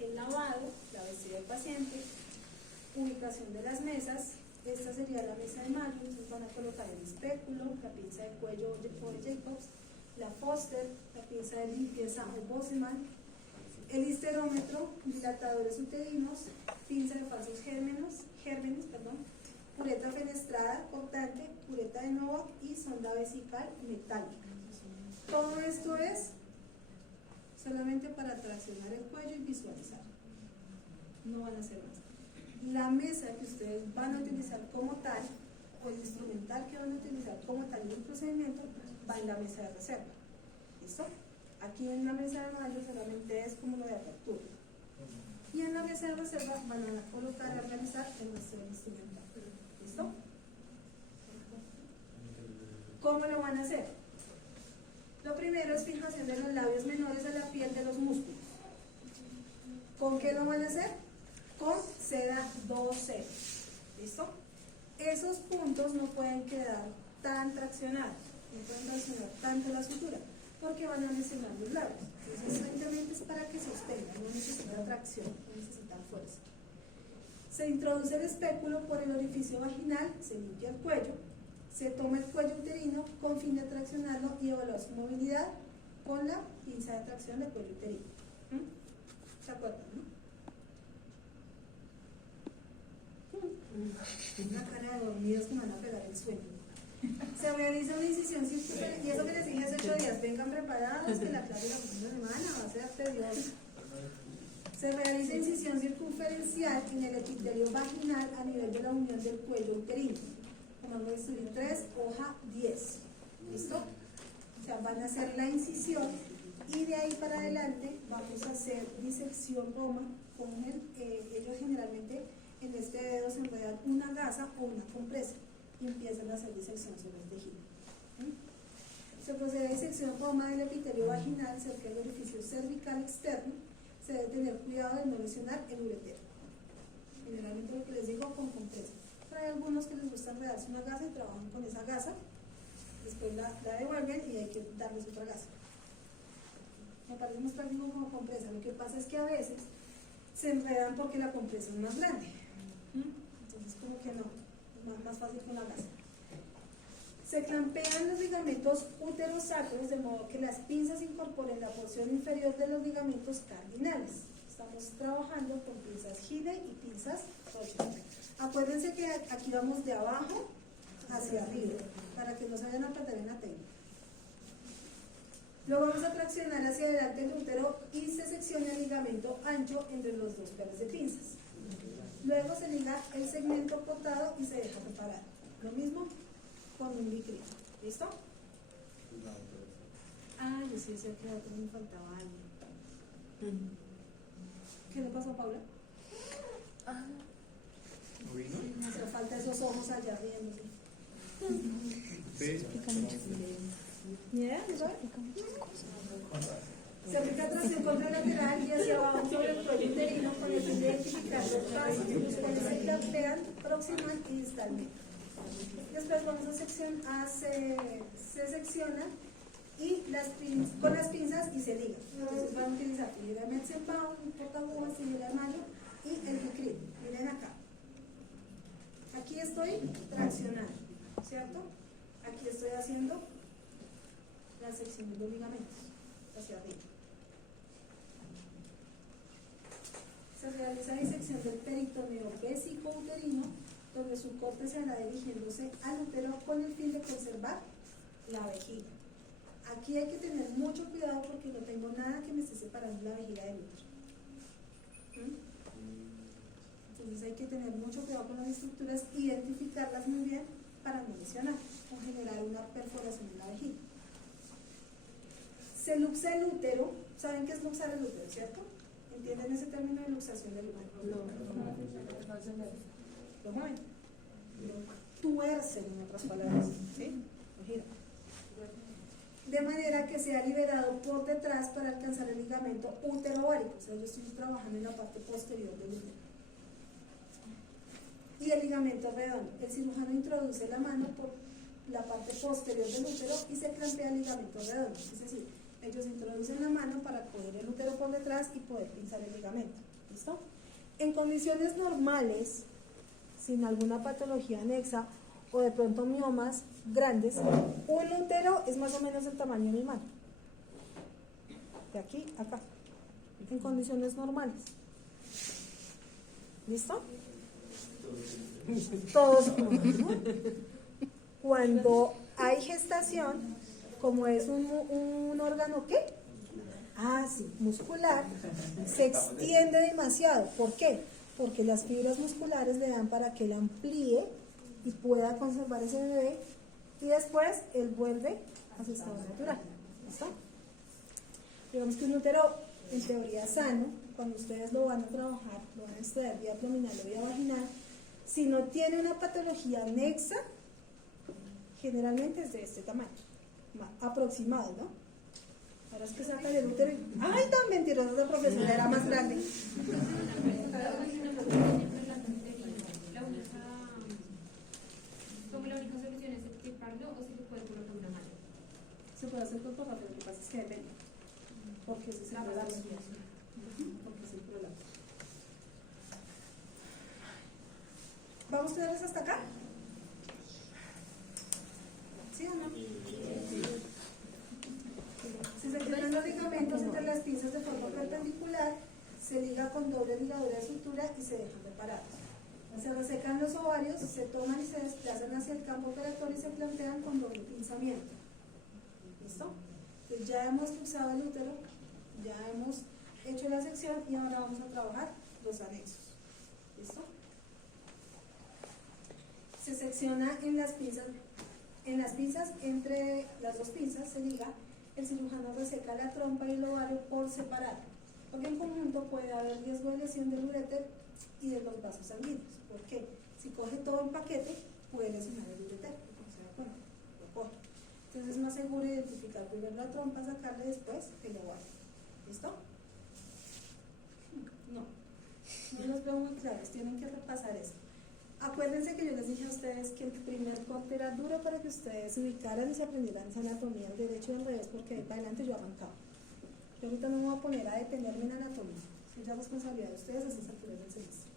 el lavado, la vestida del paciente, ubicación de las mesas. Esta sería la mesa de mano, entonces van a colocar el espéculo, la pinza de cuello de Jacobs, la Foster, la pinza de limpieza o Bosseman, el histerómetro, dilatadores uterinos, pinza de falsos gérmenes, pureta fenestrada, cortante, pureta de Nova y sonda vesical metálica. Todo esto es solamente para traccionar el cuello y visualizar. No van a hacer más. La mesa que ustedes van a utilizar como tal, o el instrumental que van a utilizar como tal en el procedimiento, va en la mesa de reserva. ¿Listo? Aquí en la mesa de mayo solamente es como lo de apertura. Y en la mesa de reserva van a colocar, a realizar el resto del instrumental. ¿Listo? ¿Cómo lo van a hacer? Lo primero es fijación de los labios menores a la piel de los músculos. ¿Con qué lo van a hacer? Con seda 2C. ¿Listo? Esos puntos no pueden quedar tan traccionados, no pueden traccionar tanto la sutura, porque van a lesionar los labios. Entonces, simplemente es para que sostenga, no necesita tracción, no necesita fuerza. Se introduce el espéculo por el orificio vaginal, se limpia el cuello, se toma el cuello uterino con fin de traccionarlo y evaluar su movilidad con la pinza de tracción del cuello uterino. ¿Se acuerdan, no? Una cara de dormidos que me van a pegar el sueño. Se realiza una incisión circunferencial, y eso que les dije hace 8 días, vengan preparados que la clase de la próxima semana va a ser tediosa. Se realiza incisión circunferencial en el epitelio vaginal a nivel de la unión del cuello uterino. Como voy a estudiar 3, hoja 10. ¿Listo? O sea, van a hacer la incisión y de ahí para adelante vamos a hacer disección roma con ellos generalmente en este dedo se enredan una gasa o una compresa y empiezan a hacer disección sobre el tejido. Se procede a disección roma del epitelio vaginal cerca del orificio cervical externo. Se debe tener cuidado de no lesionar el uretero. Generalmente lo que les digo con compresa. Pero hay algunos que les gusta enredarse una gasa y trabajan con esa gasa, después la devuelven y hay que darles otra gasa. Me parece más práctico como compresa. Lo que pasa es que a veces se enredan porque la compresa es más grande. Entonces como que no, es más fácil con la gasa. Se clampean los ligamentos uterosacros de modo que las pinzas incorporen la porción inferior de los ligamentos cardinales. Estamos trabajando con pinzas Gide y pinzas Roche. Acuérdense que aquí vamos de abajo hacia arriba, para que no se vayan a perder en la técnica. Luego vamos a traccionar hacia adelante el útero y se secciona el ligamento ancho entre los dos pares de pinzas. Luego se liga el segmento cortado y se deja preparar. Lo mismo con un bicril. ¿Listo? Ah, yo sí decía que otro me faltaba algo. ¿Qué le pasó a Paula? Me hace falta esos ojos allá riéndose. Se aplica tracción contralateral y hacia abajo sobre el cuello uterino con el fin de identificar los pasos, los cuales se clampean proximal y distalmente. Después vamos a se secciona y con las pinzas y se liga. Entonces van a utilizar fibra Metzenbaum, un portaguas, fibra de mayo y el bicril. Miren acá. Aquí estoy traccionando, ¿cierto? Aquí estoy haciendo la sección de los ligamentos hacia arriba. Se realiza la disección del peritoneo vesicouterino, donde su corte se hará dirigiéndose al útero con el fin de conservar la vejiga. Aquí hay que tener mucho cuidado porque no tengo nada que me esté separando la vejiga del útero. Entonces hay que tener mucho cuidado con las estructuras, identificarlas muy bien para no lesionar o generar una perforación en la vejiga. Se luxa el útero. ¿Saben qué es luxar el útero, cierto? ¿Entienden ese término de luxación del útero? Lo mueven. Tuercen, en otras palabras. ¿Sí? Lo giran. De manera que sea liberado por detrás para alcanzar el ligamento útero-ovárico. O sea, yo estoy trabajando en la parte posterior del útero. Y el ligamento redondo. El cirujano introduce la mano por la parte posterior del útero y se clampea el ligamento redondo. Es decir, ellos introducen la mano para coger el útero por detrás y poder pinzar el ligamento. ¿Listo? En condiciones normales, sin alguna patología anexa o de pronto miomas grandes, un útero es más o menos el tamaño de mi mano. De aquí a acá. En condiciones normales. ¿Listo? Todos juntos, ¿no? Cuando hay gestación, como es un órgano, ¿qué? Ah, sí, muscular, se extiende demasiado. ¿Por qué? Porque las fibras musculares le dan para que él amplíe y pueda conservar ese bebé y después él vuelve a su estado natural. ¿Listo? Digamos que un útero en teoría sano, cuando ustedes lo van a trabajar, lo van a estudiar vía abdominal o vía vaginal, si no tiene una patología anexa, generalmente es de este tamaño, aproximado, ¿no? Ahora es que sacan el útero y ¡ay, tan mentirosa esa profesora! Era más grande. ¿Cómo la única solución es extirparlo o se le puede colocar una mano? Se puede hacer con papá, pero lo que pasa es que depende. Porque ese es el prolapso. Porque es el prolapso. ¿Vamos claros hasta acá? ¿Sí o no? Si se quitan los ligamentos entre las pinzas de forma perpendicular, se liga con doble ligadura de sutura y se dejan reparados. Se resecan los ovarios, se toman y se desplazan hacia el campo operatorio y se plantean con doble pinzamiento. ¿Listo? Entonces ya hemos usado el útero, ya hemos hecho la sección y ahora vamos a trabajar los anexos. ¿Listo? Se secciona en las pinzas, entre las dos pinzas se liga, el cirujano reseca la trompa y el ovario por separado, porque en conjunto puede haber riesgo de lesión del uréter y de los vasos sanguíneos. ¿Por qué? Si coge todo en paquete, puede lesionar el uréter, no se da cuenta, lo coge. Entonces es más seguro identificar primero la trompa, sacarle después el ovario. ¿Listo? No los veo muy claros, tienen que repasar esto. Acuérdense que yo les dije a ustedes que el primer corte era duro para que ustedes se ubicaran y se aprendieran esa anatomía al derecho y al revés, porque de ahí para adelante yo arrancaba. Yo ahorita no me voy a poner a detenerme en anatomía, es la responsabilidad de ustedes a esas alturas del semestre.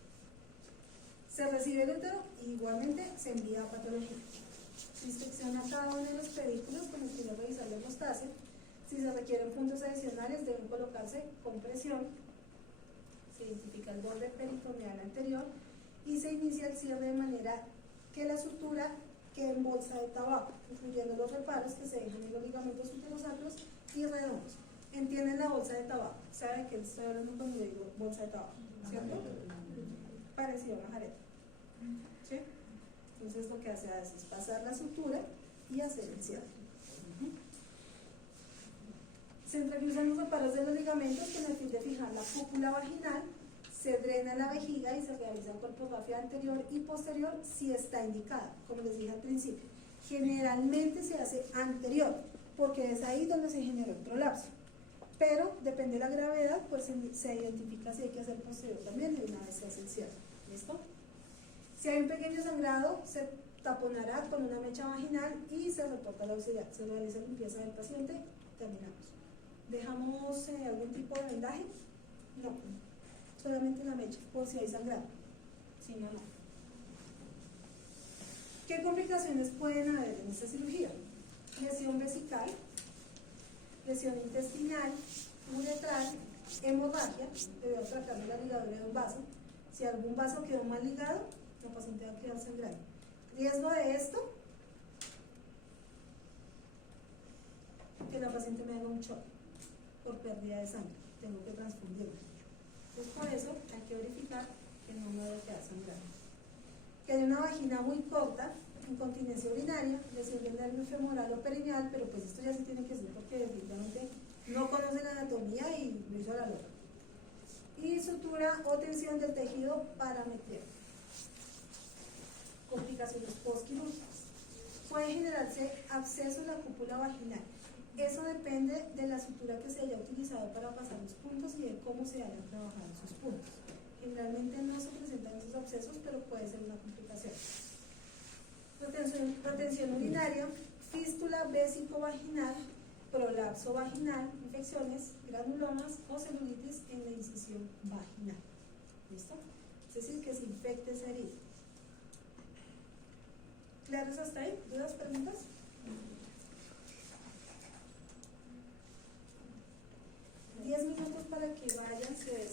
Se recibe el útero y igualmente se envía a patología. Se inspecciona cada uno de los pedículos con el fin de revisar la hemostasia. Si se requieren puntos adicionales, deben colocarse con presión. Se identifica el borde peritoneal anterior y se inicia el cierre de manera que la sutura quede en bolsa de tabaco, incluyendo los reparos que se dejan en los ligamentos uterosacros y redondos. ¿Entienden la bolsa de tabaco? ¿Saben que estoy hablando cuando digo bolsa de tabaco? ¿Cierto? Parecido a una jareta. ¿Sí? Entonces lo que hace es pasar la sutura y hacer el cierre. Se entrecruzan los reparos de los ligamentos con el fin de fijar la cúpula vaginal. Se drena la vejiga y se realiza colpografía anterior y posterior si está indicada, como les dije al principio. Generalmente se hace anterior, porque es ahí donde se generó el prolapso. Pero depende de la gravedad, pues se identifica si hay que hacer posterior también y una vez se hace el cierre. ¿Listo? Si hay un pequeño sangrado, se taponará con una mecha vaginal y se reporta la auxiliar. Se realiza limpieza del paciente, terminamos. ¿Dejamos algún tipo de vendaje? No. Solamente la mecha, por si hay sangrado. Si no, no. ¿Qué complicaciones pueden haber en esta cirugía? Lesión vesical, lesión intestinal, uretral, hemorragia, debido a tratarme la ligadura de un vaso. Si algún vaso quedó mal ligado, la paciente va a quedar sangrando. Riesgo de esto, que la paciente me haga un shock por pérdida de sangre. Tengo que transfundirla. Entonces por eso hay que verificar que no me debe quedar sangrando. Que hay una vagina muy corta, incontinencia urinaria, lesión del nervio femoral o perineal, pero pues esto ya se tiene que hacer porque definitivamente no conoce la anatomía y lo hizo a la loca. Y sutura o tensión del tejido parametrial. Complicaciones postquirúrgicas. Puede generarse absceso en la cúpula vaginal. Eso depende de la sutura que se haya utilizado para pasar los puntos y de cómo se hayan trabajado esos puntos. Generalmente no se presentan esos abscesos, pero puede ser una complicación. Retención urinaria, fístula vésico-vaginal, prolapso vaginal, infecciones, granulomas o celulitis en la incisión vaginal. ¿Listo? Es decir, que se infecte esa herida. ¿Claros hasta ahí? ¿Dudas, preguntas?